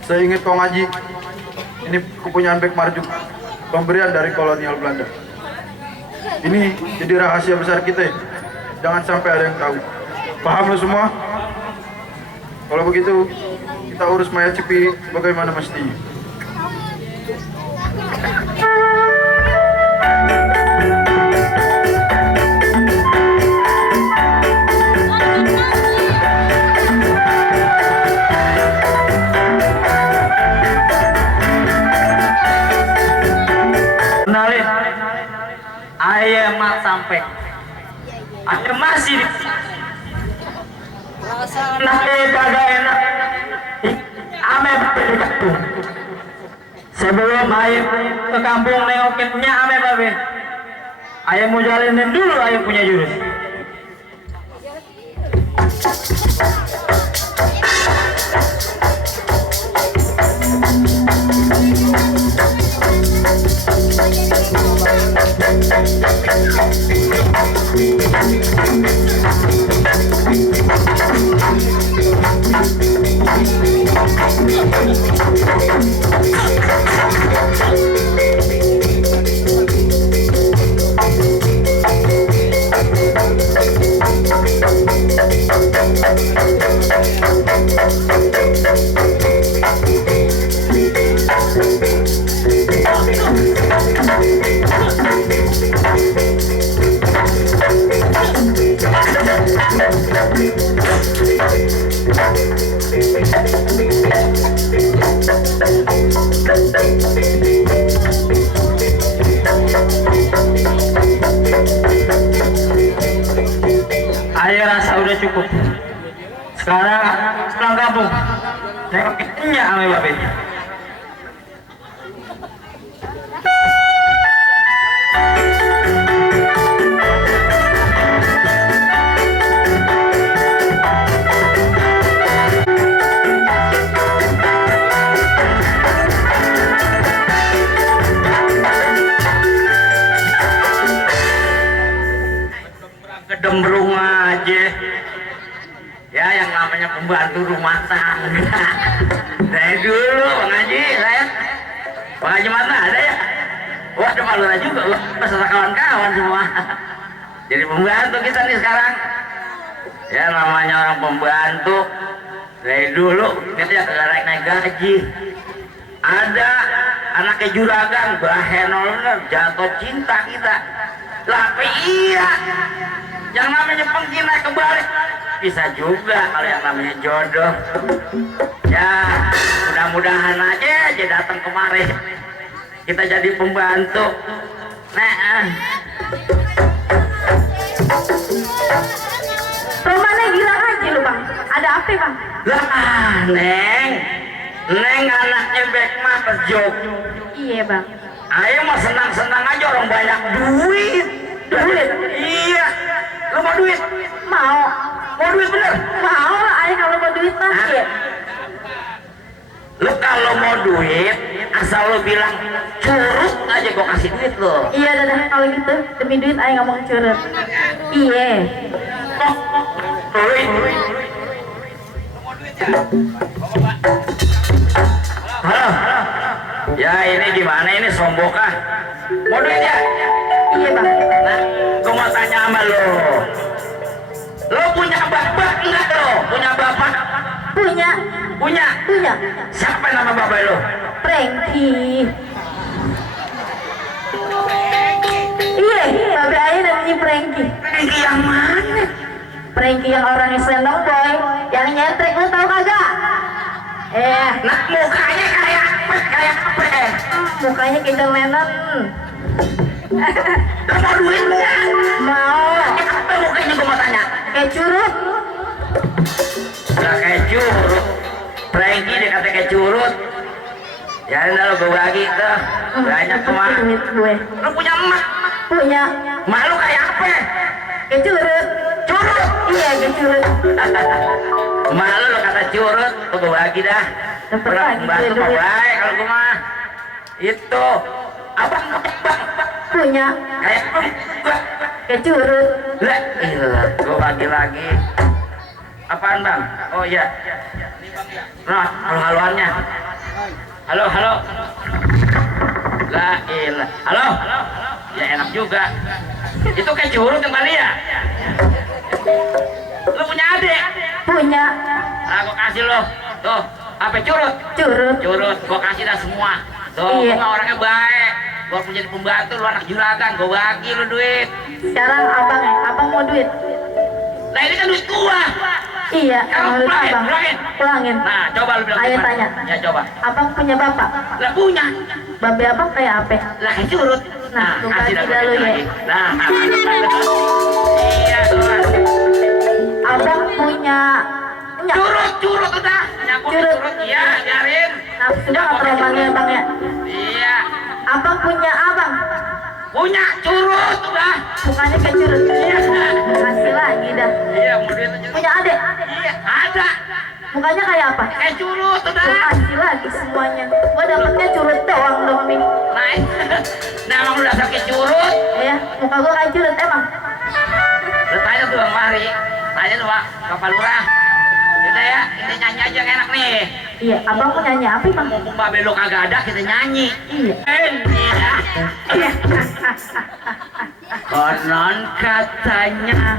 Saya ingat kau ngaji. Ini kepunyaan Bek Marjuk, pemberian dari kolonial Belanda. Ini jadi rahasia besar kita ya. Jangan sampai ada yang tahu. Paham lo semua? Kalau begitu kita urus mayat Cipi bagaimana mestinya. Ayah mak sampai ada masih nah kagak enak ame berdekat tuh Sebelum ayah ke kampung nengoknya ame babe, ayah mau jalanin dulu ayah punya jurus. Ayah rasa udah cukup. Sekarang pulang kampung. Nengokinnya ame babe. Gedembrung aja ya, yang namanya pembantu rumah tangga. Dari dulu Bang Haji, Bang Haji mana ada ya? Wah, ada malu juga, beserta kawan-kawan semua. Jadi pembantu kita nih sekarang. Ya namanya orang pembantu. Dari dulu kita ya kagak naik gaji. Ada anaknya juragan, bahenol jatuh cinta kita. Lah iya, yang namanya penggina kebalik bisa juga kalau yang namanya jodoh. Ya mudah-mudahan aja datang kemari kita jadi pembantu. Nah, Romana gila aja lu bang. Ada apa bang? lah Neng anaknya Bekma Perjok. Iya bang. Ayo mah senang-senang aja, orang banyak duit. Duit? Iya. Lo mau duit? Mau. Mau duit bener? Mau lah ayah kalau mau duit mah. Iya. Lo kalau mau duit, asal lo bilang curut aja gue kasih duit lo. Iya dadah, kalau gitu demi duit ayah nggak mau curut. Iya. Halo. Ya ini gimana ini Sombokah? Mau duit ya? Iya bang. Nah, gue mau tanya sama lo. Lo punya bapak enggak lo? Punya bapak? Punya. Punya? Punya. Siapa nama bapak lo? Prengki. Iya, bapak ayah namanya Prengki. Prengki yang mana? Prengki yang orangnya selendang boy, yang nyetrek, lo tau kagak? Nah mukanya kayak apa? Kayak apa ya? Mukanya kayak John Lennon. Lo mau duit nggak? Mau. Kayak apa mukanya gue mau tanya? Kayak curut. Gak kayak curut. Prengki dia kata kayak curut. Ya udah lo gue bagi tuh. Banyak semua. Duit gue. Lo punya emak? Punya. Emak lo kayak apa? Kayak curut. Curut? Iya kayak curut. Emak lo kata curut, gue bagi dah. Dapat lagi gue duit. Baik kalau gue mah. Itu. Abang Punya. kayak apa? Kayak curut. Lah, gue bagi lagi. Apaan bang? Oh iya. Nah, halo-haloannya. Halo. Lah, ilah. Halo. Ya enak juga. Itu kayak curut yang tadi ya? Lu punya adik? Punya. Nah, gue kasih lo. Tuh, apa curut? Curut, gue kasih dah semua. Tuh, Iya. gue mah orangnya baik. Gue punya pembantu, lu anak juragan, gue bagi lu duit. Sekarang abang mau duit. Nah ini kan duit gua. Iya, Sekarang duit pulangin, abang. Pulangin. Nah, coba lu bilang Ayah gimana? tanya. Ya coba. Abang punya bapak? Lah punya. Babe abang kayak apa? Lah kayak curut. Nah, lu kasih kasih dah dah lu ya. lagi. Nah, iya tuh. Abang punya Curut udah. Nyambung curut. Iya, biarin. nafsu banget romannya bang ya. Iya. Abang punya abang. Punya curut udah. Bukannya kayak curut. Iya. Kasih lagi dah. Iya, kemudian itu. Punya adik. Iya, ada. Mukanya kayak apa? Kayak curut udah. Kasih lagi semuanya. Gua dapetnya curut doang dong nih. Nah, emang udah sakit curut. Iya, muka gua kayak curut emang. Lu tanya tuh Bang Mari. Tanya tuh Pak, Bapak Lurah. Yaudah ya, kita nyanyi aja yang enak nih. Iya, abang mau nyanyi apa bang? Mumpung Mbak Belo kagak ada, kita nyanyi. Iya. Iya. Konon katanya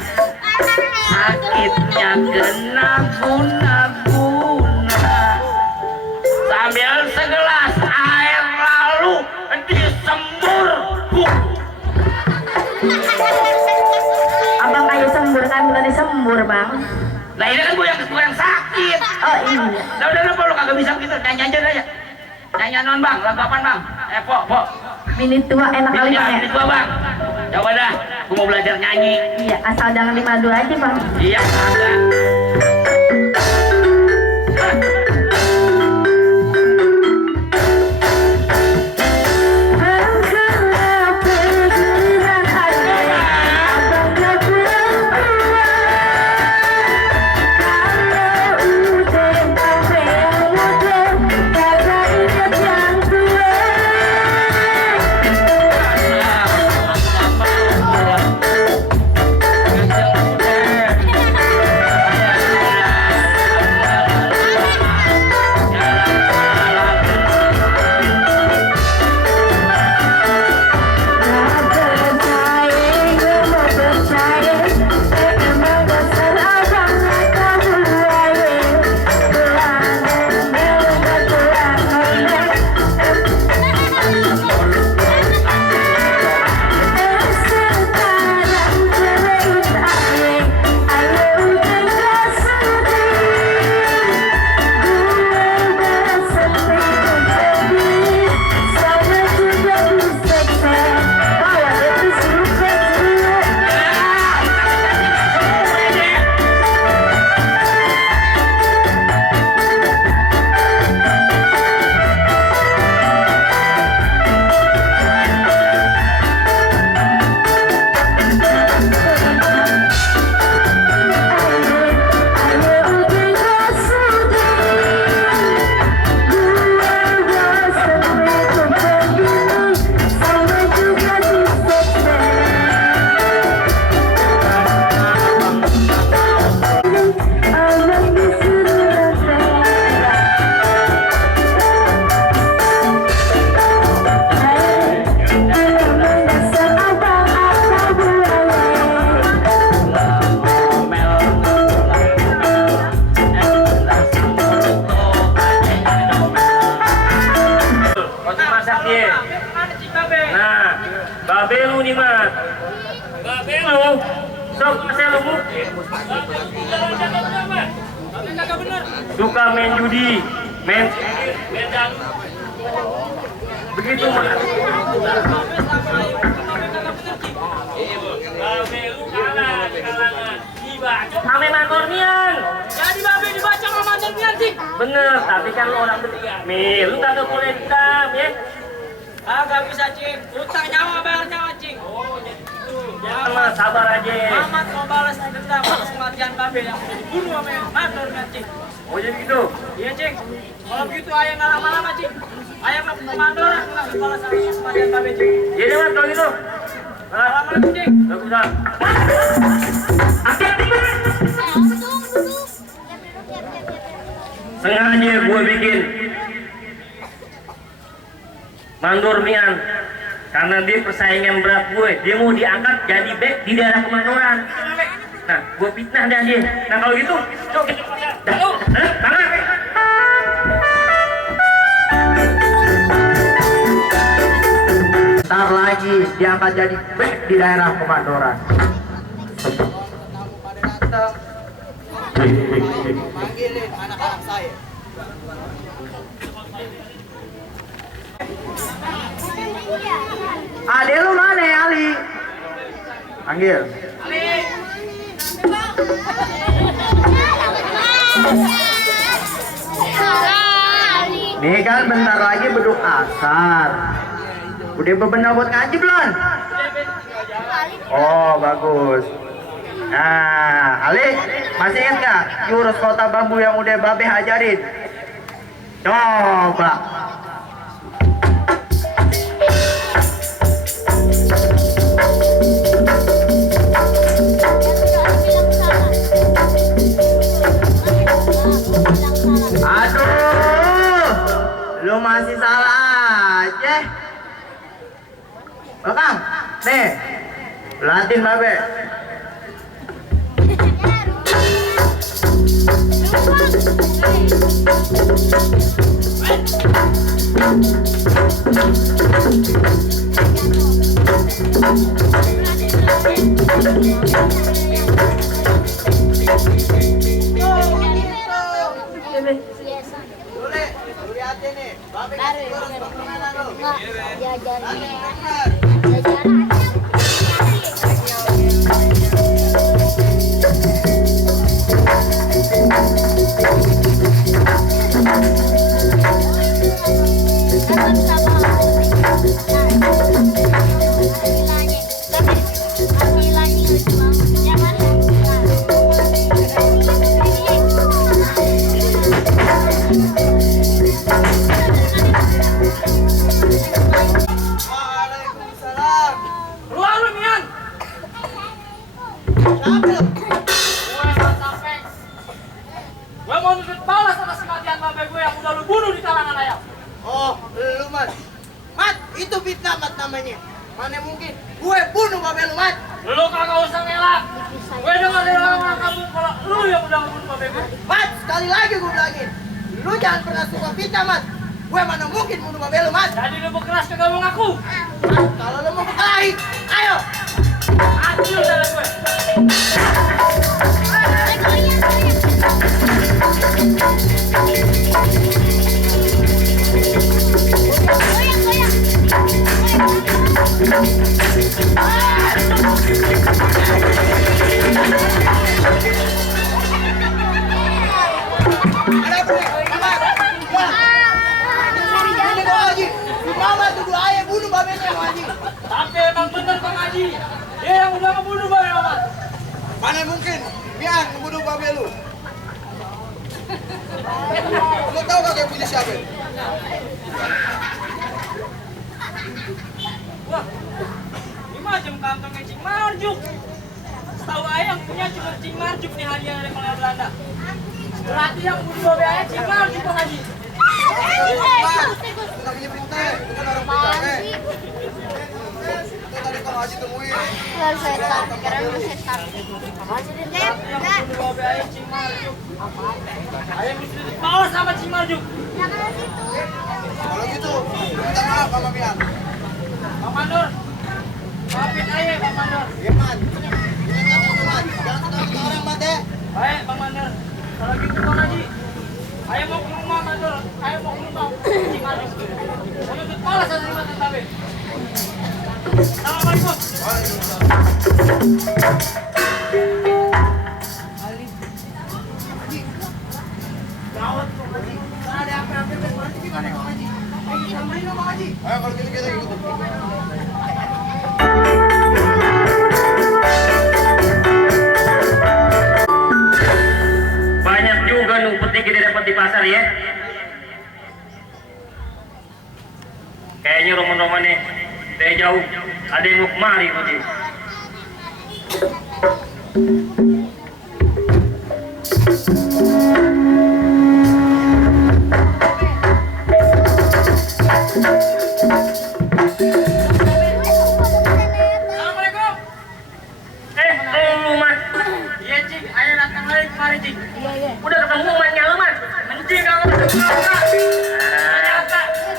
sakitnya kena guna-guna, sambil segelas air lalu disembur. Abang kayak sembur kan bukan disembur bang. Nah ini kan gue yang sakit. Oh iya. Udah lu kagak bisa gitu, nyanyi aja dah ya. Nyanyi non bang, lagu apaan bang? Pok. Bini tua enak kali bang ya. Bini tua bang. Coba dah, gue mau belajar nyanyi. Iya, asal jangan dimadu aja bang. Iya, kagak. Suka main judi, main begitu mas. Kami mantornian. Jadi babe dibaca sama mantornian sih. Bener, tapi kan lo orang ketiga. Mi, lu kagak boleh dendam ya. Ah, gak bisa cing. Utang nyawa bayar nyawa cing. Oh, jadi itu. Jangan mas, sabar aja. Mamat mau balas dendam atas kematian babe yang dibunuh sama mantornian cing. Oh jadi gitu? Iya cing. Kalau begitu ayah nggak lama-lama cing. Ayah mau ke mandoran nggak balas atas kematian babe cing. Iya deh mas, kalau gitu. Assalamualaikum cing. Waalaikumsalam. Hati-hati mas. Sengaja gue bikin mandor mian karena dia persaingan berat gue. Dia mau diangkat jadi back di daerah kemandoran. Nah, gue fitnah dah dia. Nah kalau gitu, coba kita tangan. Ntar lagi diangkat jadi back di daerah kemandoran. Panggilin anak-anak saya. Ade lu mana ya Ali? Panggil. Ali. Nih kan bentar lagi beduk asar. Udah bebenah buat ngaji belum? Oh bagus. Nah, Ali, masih ingat nggak jurus kota bambu yang udah Babe ajarin? Coba. Aduh, lu masih salah aja. Bakang, nih, lantin Babe. Mana mungkin Mian membunuh Babe lu? Lu tahu gak yang punya siapa? Wah, ini macam kantongnya Cing Marjuk. Tahu ayam punya cuma Cing Marjuk nih hadiah dari Kolonial Belanda. Berarti yang bunuh Babe ayah Cing Marjuk Bang Haji. Bukan punya putih, bukan orang putih. Itu tadi Kang Haji temuin. Lalu setan, sekarang lu setan. Yang bunuh Babe ayah Cing Marjuk. Ayah mesti dibawa sama Cing Marjuk. Kalau gitu, minta maaf sama Mian. Bang Mandor, maafin ayah Bang Mandor. Iya Man, jangan ketemu orang Mat ya. Baik Bang Mandor, kalau gitu Bang Haji, ayah mau ke rumah Mandor, ayah mau ke rumah Cing Marjuk. Mau nuntut balas dari mantan Babe. Assalamualaikum. Gawat Bang Haji, ada apa-apa berarti gimana Bang Haji? Sampai Bang Haji. Ayo kalau gitu kita ikut. Banyak juga numpetnya kita dapat di pasar ya. Kayaknya roman-roman nih dari jauh ada yang mau kemari Budi. Assalamualaikum. Lu Mat. Iya Cing, ayah datang lagi kemari Cing. Udah ketemu Matnya lu Mat. Cing kalau ternyata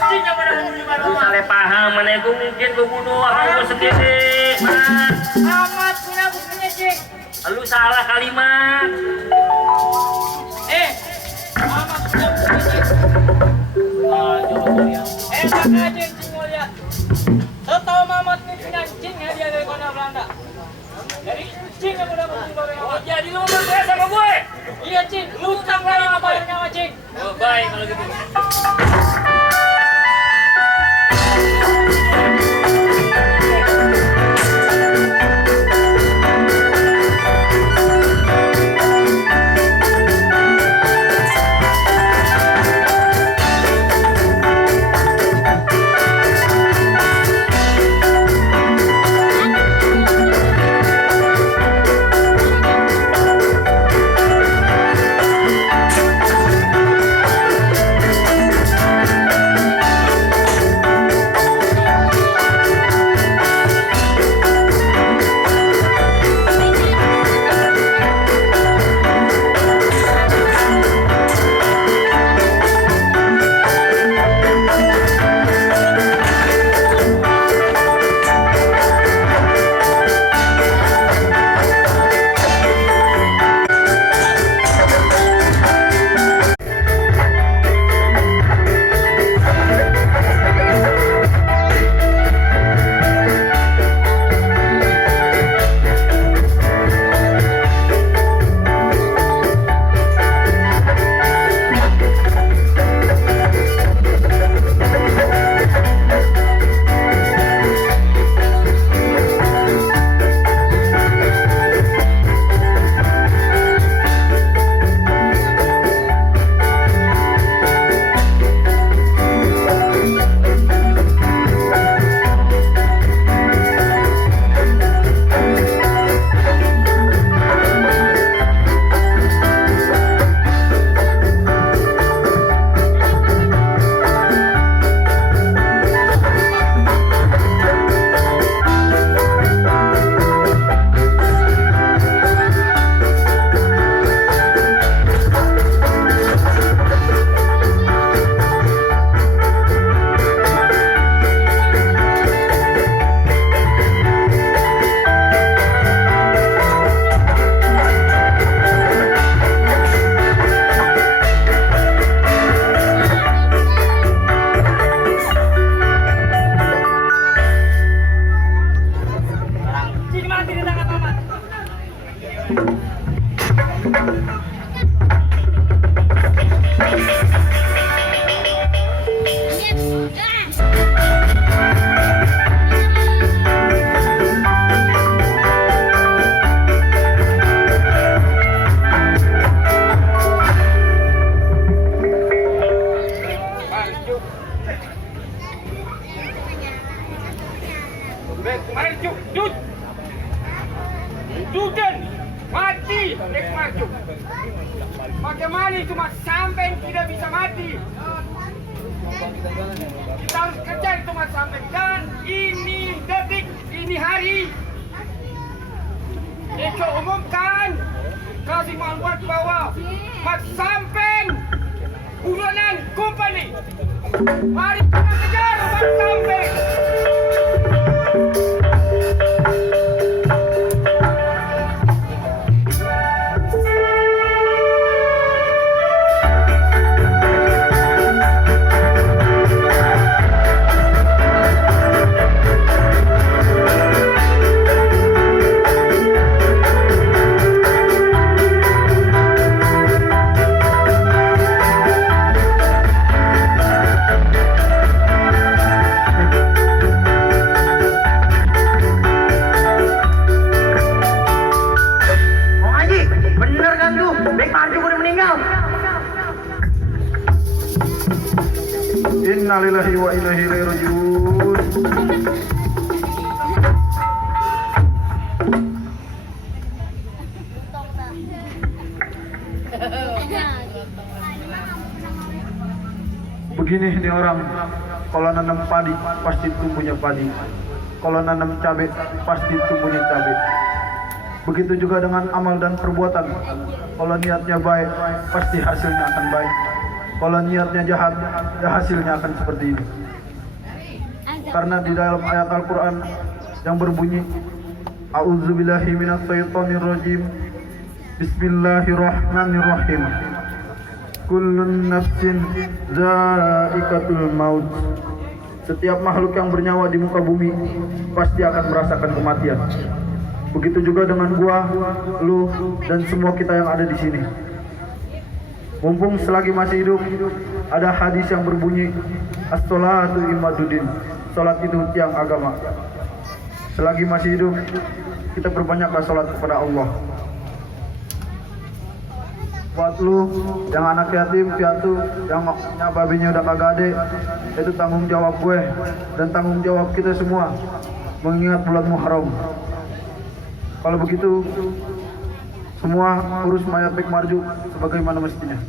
Cing yang pada membunuh Babe. Lu salah paham mana gue mungkin gue bunuh apa gue sendiri Mat. Amat punya buktinya Cing. Lu salah kalimat. Amat punya buktinya Cing. Enak aja Cing mau lihat. Tahu Mamat nih punya Cing ya dia dari Kolonial Belanda. Dari Cing aku dapat $10.000. Oh, jadi lu mau bayar sama gue? Iya, Cing. Lu utang lagi sama bayarnya sama Cing. Oh, baik kalau gitu. Bagaimana itu mas sampai tidak bisa mati? Kita harus kejar itu mas sampai, dan ini detik, ini hari. Eko umumkan, kasih maklumat bahwa mas Sampeng buronan company. Mari kita kejar mas Sampeng. Innalillahi wa inna ilaihi rajiun. Begini ini orang, kalau nanam padi pasti tumbuhnya padi, kalau nanam cabai pasti tumbuhnya cabai. Begitu juga dengan amal dan perbuatan, kalau niatnya baik pasti hasilnya akan baik. Kalau niatnya jahat, ya hasilnya akan seperti ini. Karena di dalam ayat Al-Quran yang berbunyi A'udzubillahi minasyaitonirrajim, Bismillahirrahmanirrahim, Kullun nafsin za'iqatul maut. Setiap makhluk yang bernyawa di muka bumi pasti akan merasakan kematian. Begitu juga dengan gua, lu, dan semua kita yang ada di sini. Mumpung selagi masih hidup, ada hadis yang berbunyi, as-sholatu imaduddin, sholat itu tiang agama. Selagi masih hidup, kita perbanyaklah sholat kepada Allah. Buat lu yang anak yatim piatu, yang babinya udah kagak ada, itu tanggung jawab gue dan tanggung jawab kita semua mengingat bulan Muharram. Kalau begitu, semua urus mayat Bek Marjuk sebagaimana mestinya.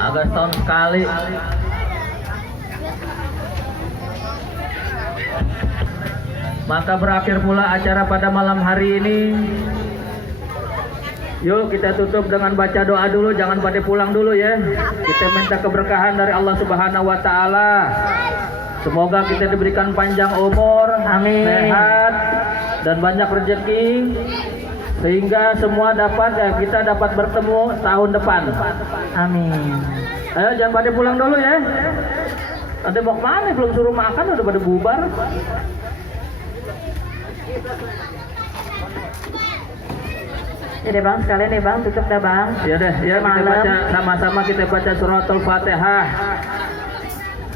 Agak setahun sekali. Maka berakhir pula acara pada malam hari ini. Yuk kita tutup dengan baca doa dulu, jangan pada pulang dulu ya. Kita minta keberkahan dari Allah Subhanahu wa taala. Semoga kita diberikan panjang umur, amin, sehat dan banyak rezeki, sehingga semua kita dapat bertemu tahun depan. Amin. Ayo jangan pada pulang dulu ya. Nanti mau kemana? Belum suruh makan udah pada bubar. Ya deh bang, sekalian deh bang, tutup dah bang. Ya deh, ya kita baca sama-sama, kita baca suratul Fatihah.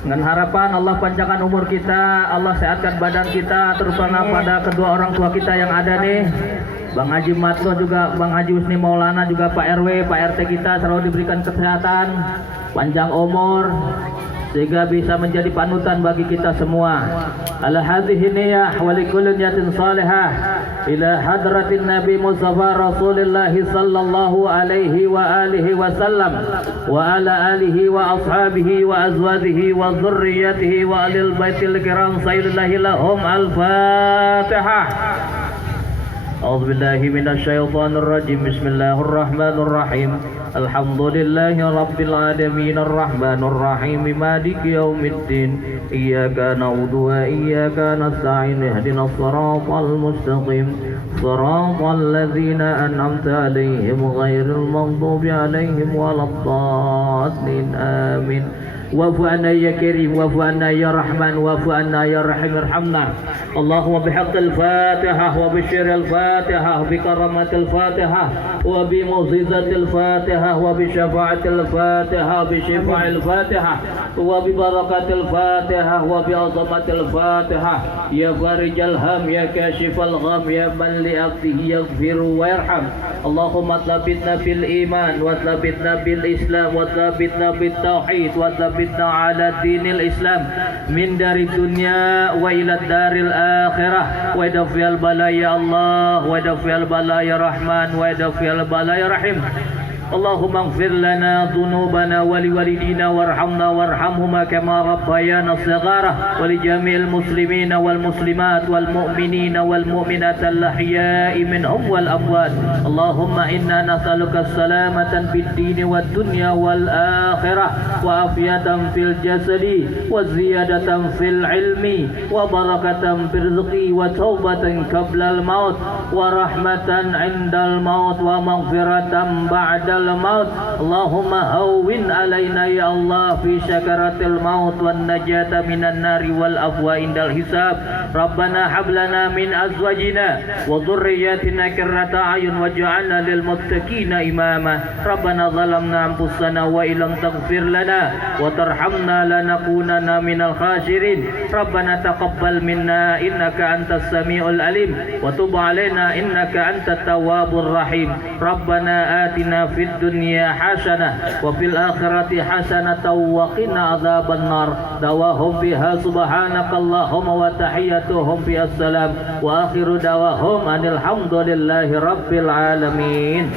Dengan harapan Allah panjangkan umur kita, Allah sehatkan badan kita, terutama pada kedua orang tua kita yang ada nih. Bang Haji Matlo juga, Bang Haji Husni Maulana juga, Pak RW, Pak RT kita selalu diberikan kesehatan, panjang umur, sehingga bisa menjadi panutan bagi kita semua. Ala hadhihi niyah wa likulli niyatin salihah ila hadratin Nabi Mustafa Rasulullah sallallahu alaihi wa alihi wasallam wa ala alihi wa ashabihi wa azwajihi wa dhurriyyatihi wa alil baitil kiram sayyidillahi lahum al-Fatihah. أعوذ بالله من الشيطان الرجيم بسم الله الرحمن الرحيم الحمد لله رب العالمين الرحمن الرحيم مالك يوم الدين إياك نعبد وإياك نستعين اهدنا الصراط المستقيم صراط الذين أنعمت عليهم غير المغضوب عليهم ولا الضالين آمين واعف عنا يا كريم واعف عنا يا رحمن واعف عنا يا رحيم ارحمنا اللهم بحق الفاتحة وبشر الفاتحة وبكرامة الفاتحة وبمعجزة الفاتحة وبشفاعة الفاتحة وبشفاع الفاتحة وببركة الفاتحة وبعظمة الفاتحة يا فارج الهم يا كاشف الغم يا من لعبده يغفر ويرحم اللهم ثبتنا في الإيمان وثبتنا بالإسلام وثبتنا بالتوحيد وثبتنا على دين الإسلام من دار الدنيا وإلى الدار الآخرة ودفع البلاء يا الله ودفع البلاء يا رحمن ودفع البلاء يا رحيم اللهم اغفر لنا ذنوبنا ولوالدينا وارحمنا وارحمهما كما ربيانا صغارا ولجميع المسلمين والمسلمات والمؤمنين والمؤمنات الأحياء منهم والأموات اللهم إنا نسألك السلامة في الدين والدنيا والآخرة وعافية في الجسد وزيادة في العلم وبركة في الرزق وتوبة قبل الموت ورحمة عند الموت ومغفرة بعد ba'dal maut. Allahumma hawwin alaina ya Allah fi syakaratil maut wan najata minan nari wal afwa indal hisab. Rabbana hab lana min azwajina wa dhurriyyatina qurrata a'yun waj'alna lil muttaqina imama. Rabbana zalamna anfusana wa illam taghfir lana wa tarhamna lanakunanna minal khasirin. Rabbana taqabbal minna innaka antas samiul alim wa tub alaina innaka antat tawwabur rahim. Rabbana atina fid dunya hasanah wa fil akhirati hasanatan wa qina adzabannar. Dawahum fiha subhanakallahumma wa tahiyyatuhum fi assalam wa akhiru dawahum anil hamdulillahi rabbil alamin.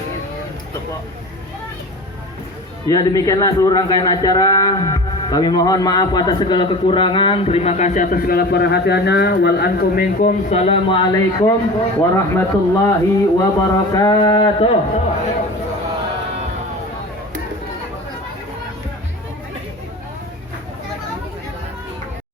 Ya, demikianlah seluruh rangkaian acara. Kami mohon maaf atas segala kekurangan. Terima kasih atas segala perhatiannya. Wal ankum minkum. Assalamualaikum warahmatullahi wabarakatuh.